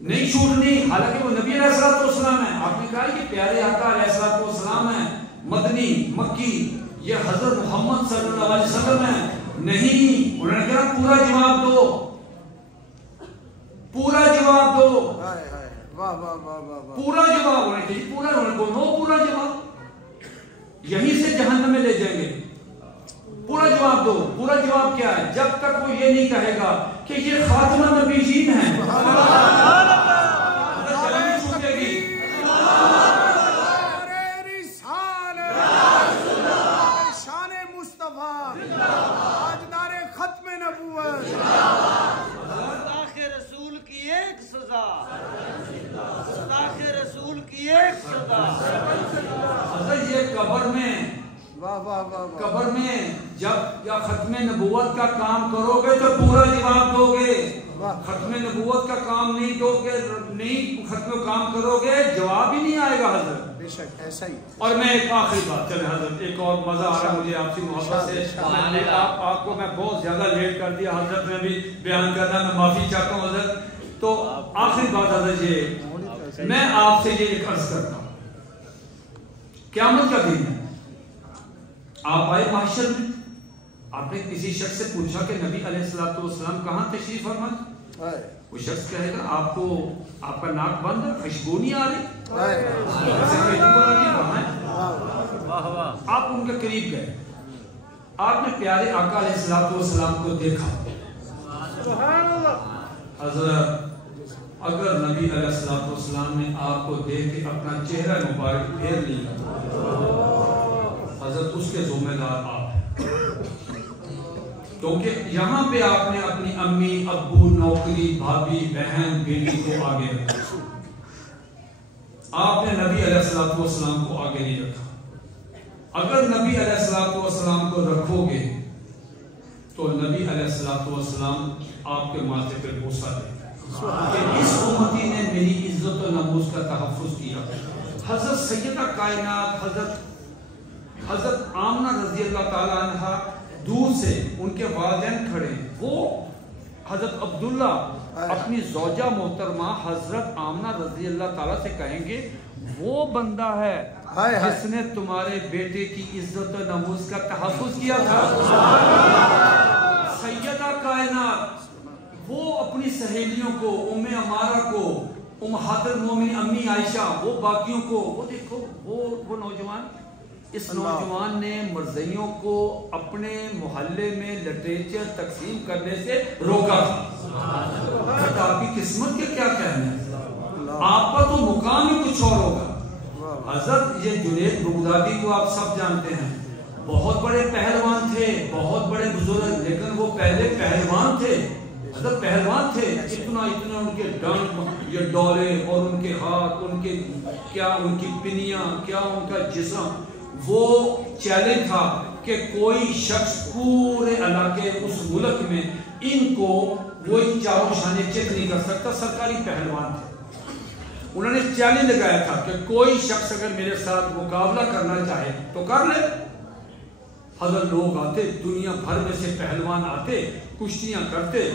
نہیں چھوٹنی, حالانکہ وہ نبی علیہ السلام ہیں. آپ نے کہا یہ پیارے آقا علیہ السلام ہیں, مدنی مکی, یہ حضرت محمد صلی اللہ علیہ وسلم ہیں. نہیں, انہوں نے کہا پورا جواب دو, پورا جواب دو, پورا جواب. انہوں نے کہا پورا, انہوں نے کہا نو پورا جواب, یہیں سے جہنم میں لے جائیں گے. پورا جواب دو. پورا جواب کیا ہے؟ جب تک وہ یہ نہیں کہے گا کہ یہ خاتمہ نبیین ہیں. قبر میں جب یا ختم نبوت کا کام کرو گے تو پورا جواب دو گے. ختم نبوت کا کام نہیں دو گے, نہیں ختم کام کرو گے, جواب ہی نہیں آئے گا حضرت. بے شک ایسا ہی. اور میں ایک آخری بات, چلے حضرت, ایک اور مزہ آ رہا مجھے آپ کی محبت سے. آپ کو میں بہت زیادہ لیٹ کر دیا حضرت, میں بھی بیان کرنا, میں معافی چاہتا ہوں حضرت. تو آخری بات حضرت یہ, میں آپ سے یہ ایک عرض کرتا ہوں, قیامت کا دن ہے, آپ آئے محشر میں, آپ نے کسی شخص سے پوچھا کہ نبی علیہ السلام کہاں تشریف فرما؟ وہ شخص کہے گا آپ کو, آپ کا ناک بند ہے, خوشبو نہیں آ رہی, آپ ان کے قریب گئے, آپ نے پیارے آقا علیہ السلام کو دیکھا. حضرت اگر نبی علیہ السلام نے آپ کو دیکھ کے اپنا چہرہ مبارک پھیر لیا, حضرت اس کے ذمہ دار آپ ہیں, کیونکہ یہاں پہ آپ نے اپنی امی, ابو, نوکری, بھابھی, بہن, بیٹی کو آگے رکھا. آپ نے نبی علیہ السلام کو آگے نہیں رکھا. اگر نبی علیہ السلام کو رکھو گے تو نبی علیہ السلام آپ کے ماتھے پہ بوسہ دے کہ اس امتی نے میری عزت و ناموس کا تحفظ کیا. حضرت سیدہ کائنات حضرت آمنہ رضی اللہ تعالیٰ عنہ دور سے, ان کے والدین کھڑے, وہ حضرت عبداللہ اپنی زوجہ محترمہ حضرت آمنہ رضی اللہ تعالیٰ سے کہیں گے وہ بندہ ہے جس نے تمہارے بیٹے کی عزت و ناموس کا تحفظ کیا تھا. سیدہ کائنات وہ اپنی سہیلیوں کو, ام عمارہ کو, امہات المومنین امی عائشہ, وہ باقیوں کو, وہ دیکھو وہ نوجوان, اس نوجوان نے مرزیوں کو اپنے محلے میں لٹریچر تقسیم کرنے سے روکا تھا. آپ کی قسمت کے کیا کہنے ہیں, آپ کا تو مقام ہی کچھ اور ہوگا. حضرت یہ جنید بغدادی کو آپ سب جانتے ہیں, بہت بڑے پہلوان تھے, بہت بڑے بزرگ, لیکن وہ پہلے پہلوان تھے. حضرت پہلوان تھے, اتنا ان کے ڈانٹ, یہ ڈولے, اور ان کے ہاتھ, ان کے کیا, ان کی پنیاں, کیا ان کا جسم. وہ چیلنج تھا کہ کوئی شخص پورے علاقے اس ملک میں ان کو وہ چاروں شانے چیک نہیں کر سکتا. سرکاری پہلوان تھے, انہوں نے چیلنج لگایا تھا کہ کوئی شخص اگر میرے ساتھ مقابلہ کرنا چاہے تو کر لے. حضرت لوگ آتے, دنیا بھر میں سے پہلوان آتے, کشتیاں کرتے.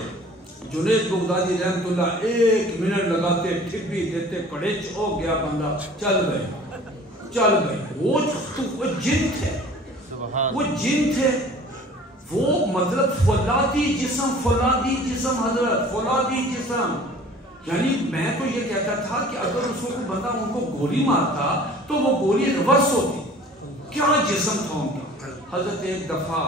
جنید بغدادی رحمت اللہ 1 منٹ لگاتے, پھر بھی دیتے, کڑے ہو گیا بندہ, چل گئے. وہ جن تھے, وہ جن تھے, وہ مطلب فولادی جسم حضرت, فولادی جسم. یعنی میں تو یہ کہتا تھا کہ اگر اس کو بندہ ان کو گولی مارتا تو وہ گولی ریورس ہوتی. کیا جسم تھا ان کا. حضرت ایک دفعہ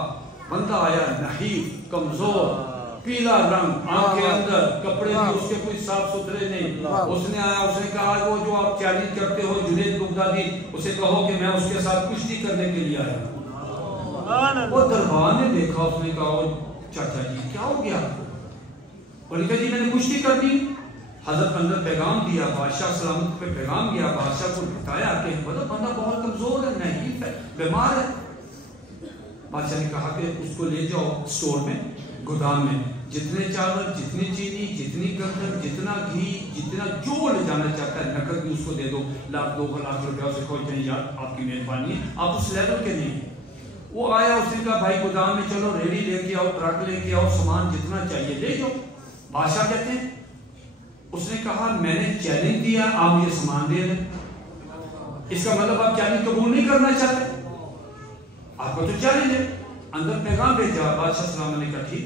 بندہ آیا, نحیف, کمزور, پیلا رنگ, آنکھ کے اندر کپڑے بھی اس کے کوئی صاف ستھرے نہیں. اس نے آیا, اس نے کہا وہ جو آپ چیلنج کرتے ہو جنید بغدادی, اسے کہو کہ میں اس کے ساتھ کشتی کرنے کے لیے آیا. وہ دربار نے دیکھا, اس نے کہا چاچا جی کیا ہو گیا؟ اور کہا جی میں نے کشتی کر دی. حضرت اندر پیغام دیا, بادشاہ سلامت پہ پیغام گیا, بادشاہ کو بتایا کہ بندہ بہت کمزور ہے, نحیف ہے, بیمار ہے. بادشاہ نے کہا کہ اس کو لے جاؤ اسٹور میں، گودام میں، جتنے چاول، جتنی چینی، جتنی گندم، جتنا گھی، جتنا جو لے جانا چاہتا ہے نقد بھی اس کو دے دو، 1,00,000 2 لاکھ روپیہ اسے کھول جائیں، یار آپ کی مہربانی ہے، آپ اس لیول کے نہیں ہیں۔ وہ آیا، اس نے کہا بھائی گودام میں چلو، ریڈی لے کے آؤ، ٹرک لے کے آؤ، سامان جتنا چاہیے لے جاؤ۔ بادشاہ کہتے ہیں اس نے کہا میں نے چیلنج دیا، آپ مجھے سامان دے دیں، اس کا مطلب آپ چیلنج قبول نہیں کرنا چاہتے، آپ کو تو چیلنج ہے۔ اندر پیغام بھیجا، بادشاہ سلام نے کہا ٹھیک،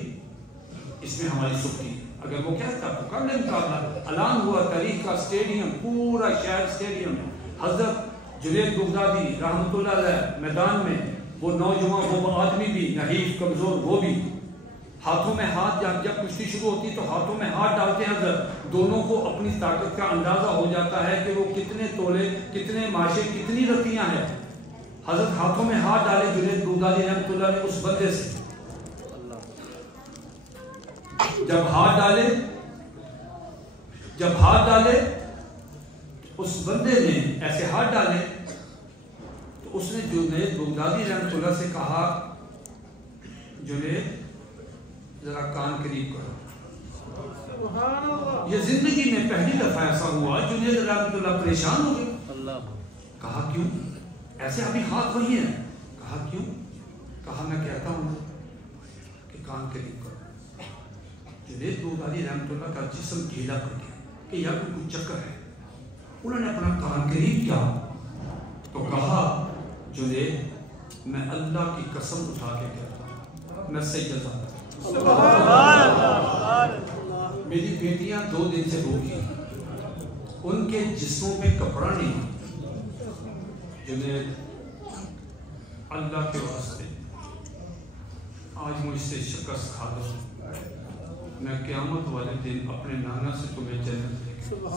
اس میں ہماری سختی ہے، اگر وہ کہتا تو کر لیں مقابلہ۔ اعلان ہوا، تاریخ کا اسٹیڈیم، پورا شہر اسٹیڈیم ہے، حضرت جنید بغدادی رحمۃ اللہ علیہ میدان میں، وہ نوجوان، وہ آدمی بھی نحیف کمزور، وہ بھی ہاتھوں میں ہاتھ، جب کشتی شروع ہوتی تو ہاتھوں میں ہاتھ ڈالتے ہیں حضرت، دونوں کو اپنی طاقت کا اندازہ ہو جاتا ہے کہ وہ کتنے تولے، کتنے ماشے، کتنی رتیاں ہیں۔ حضرت ہاتھوں میں ہاتھ ڈالے جنید بغدادی رحمۃ اللہ نے اس بندے سے، جب ہاتھ ڈالے اس بندے نے ایسے ہاتھ ڈالے تو اس نے جنید بغدادی رحمۃ اللہ سے کہا جنید ذرا کان قریب کرو۔ یہ زندگی میں پہلی دفعہ ایسا ہوا، جنید رحمۃ اللہ پریشان ہو گئے، کہا کیوں؟ ایسے ابھی ہاتھ وہی ہے، کہا کیوں؟ کہا میں کہتا ہوں کہ کان قریب کرو۔ جنید بغدادی رحمۃ اللہ کا جسم ڈھیلا پڑ گیا کہ یا کوئی چکر ہے، انہوں نے اپنا کان قریب کیا تو کہا جنید میں اللہ کی قسم اٹھا کے کہتا ہوں میں سید ہوں، میری بیٹیاں 2 دن سے بھوکی، ان کے جسموں پہ کپڑا نہیں، جنید اللہ کے واسطے آج مجھ سے شکست کھا دو، میں قیامت والے دن اپنے نانا سے تمہیں جنت دے گا۔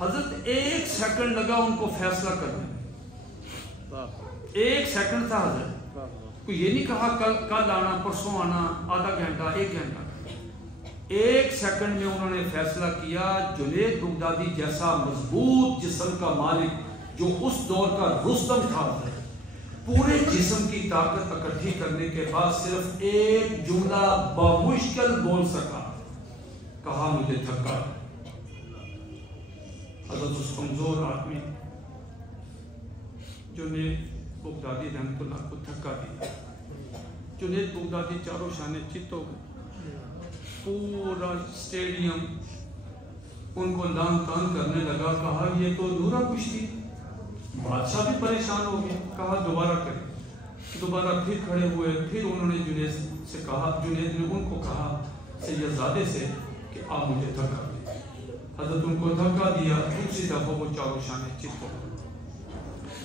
حضرت 1 سیکنڈ لگا ان کو فیصلہ کرنے میں، 1 سیکنڈ تھا حضرت، کوئی یہ نہیں کہا کل آنا، پرسوں آنا، آدھا گھنٹہ، 1 گھنٹہ، 1 سیکنڈ میں انہوں نے فیصلہ کیا۔ جنید بغدادی جیسا مضبوط جسم کا مالک جو اس دور کا رستم تھا، پورے جسم کی طاقت اکٹھی کرنے کے بعد صرف 1 جملہ بمشکل بول سکا، کہا مجھے تھکا۔ حضرت اس کمزور آدمی جنید بغدادی رحمۃ اللہ کو دھکا دیا، جنید بغدادی چاروں شانے چت ہو گئے، پورا اسٹیڈیم ان کو لان تان کرنے لگا، کہا یہ تو ادھورا کشتی۔ بادشاہ بھی پریشان ہو گیا، کہا دوبارہ کریں، دوبارہ پھر کھڑے ہوئے، پھر انہوں نے جنید سے کہا، جنید نے ان کو کہا سیدزادے سے کہ آپ مجھے دھکا دیں۔ حضرت ان کو دھکا دیا، دوسری دفعہ وہ چاروں شانے چت ہو گئے۔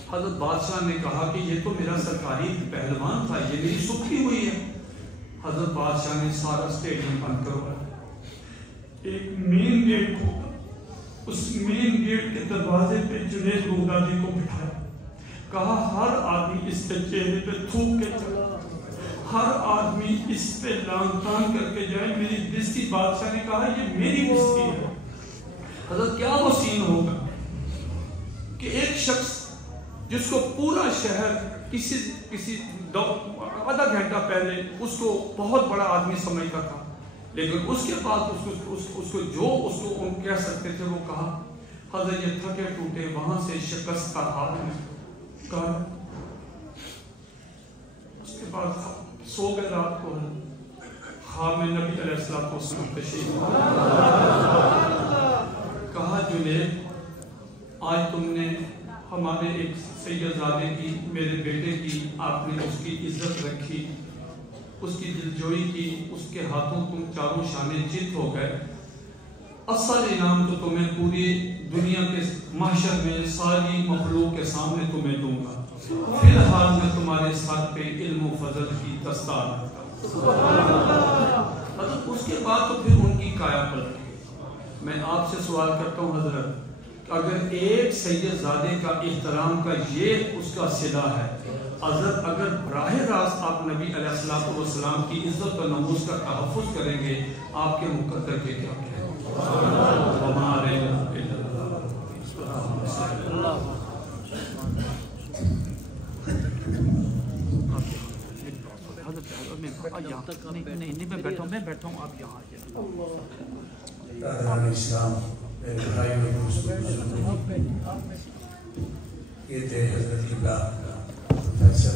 حضرت بادشاہ نے کہا کہ یہ تو میرا سرکاری پہلوان تھا، یہ میری سکھی ہوئی ہے۔ حضرت بادشاہ نے سارا اسٹیڈیم بند کروایا، ایک مین گیٹ کو، اس مین گیٹ کے دروازے پہ جنید بغدادی کو بٹھایا، کہا ہر آدمی اس کے چہرے پہ تھوک کے چلا، ہر آدمی اس پہ لان تان کر کے جائے، میری بستی۔ بادشاہ نے کہا یہ میری بستی ہے۔ حضرت کیا وہ سین ہوگا کہ ایک شخص جس کو پورا شہر کسی آدھا گھنٹہ پہلے اس کو بہت بڑا آدمی سمجھتا تھا، لیکن اس کے بعد اس کو جو اس کو ان کہہ سکتے تھے وہ کہا۔ حضرت یہ تھکے ٹوٹے وہاں سے شکست کا حال میں کہا، اس کے بعد سو گئے رات کو، خواب میں نبی علیہ السلام تشریف کہا جنید آج تم نے ہمارے ایک سیدزادے کی، میرے بیٹے کی، آپ نے اس کی عزت رکھی، اس کی دلجوئی کی، اس کے ہاتھوں تم چاروں شانے جت ہو گئے، اصل انعام تو تمہیں پوری دنیا کے محشر میں ساری مخلوق کے سامنے تمہیں دوں گا، فی الحال میں تمہارے ساتھ پہ علم و فضل کی دستار رکھتا ہوں۔ حضرت اس کے بعد تو پھر ان کی کایا پلٹ گئی۔ میں آپ سے سوال کرتا ہوں حضرت، اگر ایک سیدزادے کا احترام کا یہ اس کا صلہ ہے، حضرت اگر براہ راست آپ نبی علیہ السلام کی عزت و نموز کا تحفظ کریں گے، آپ کے مقدر کے کیا کہیں؟ اللہ نہیں میں بیٹھا ہوں آپ یہاں اسلام میرے بھائی اور دوستوں، یہ تھے حضرت پروفیسر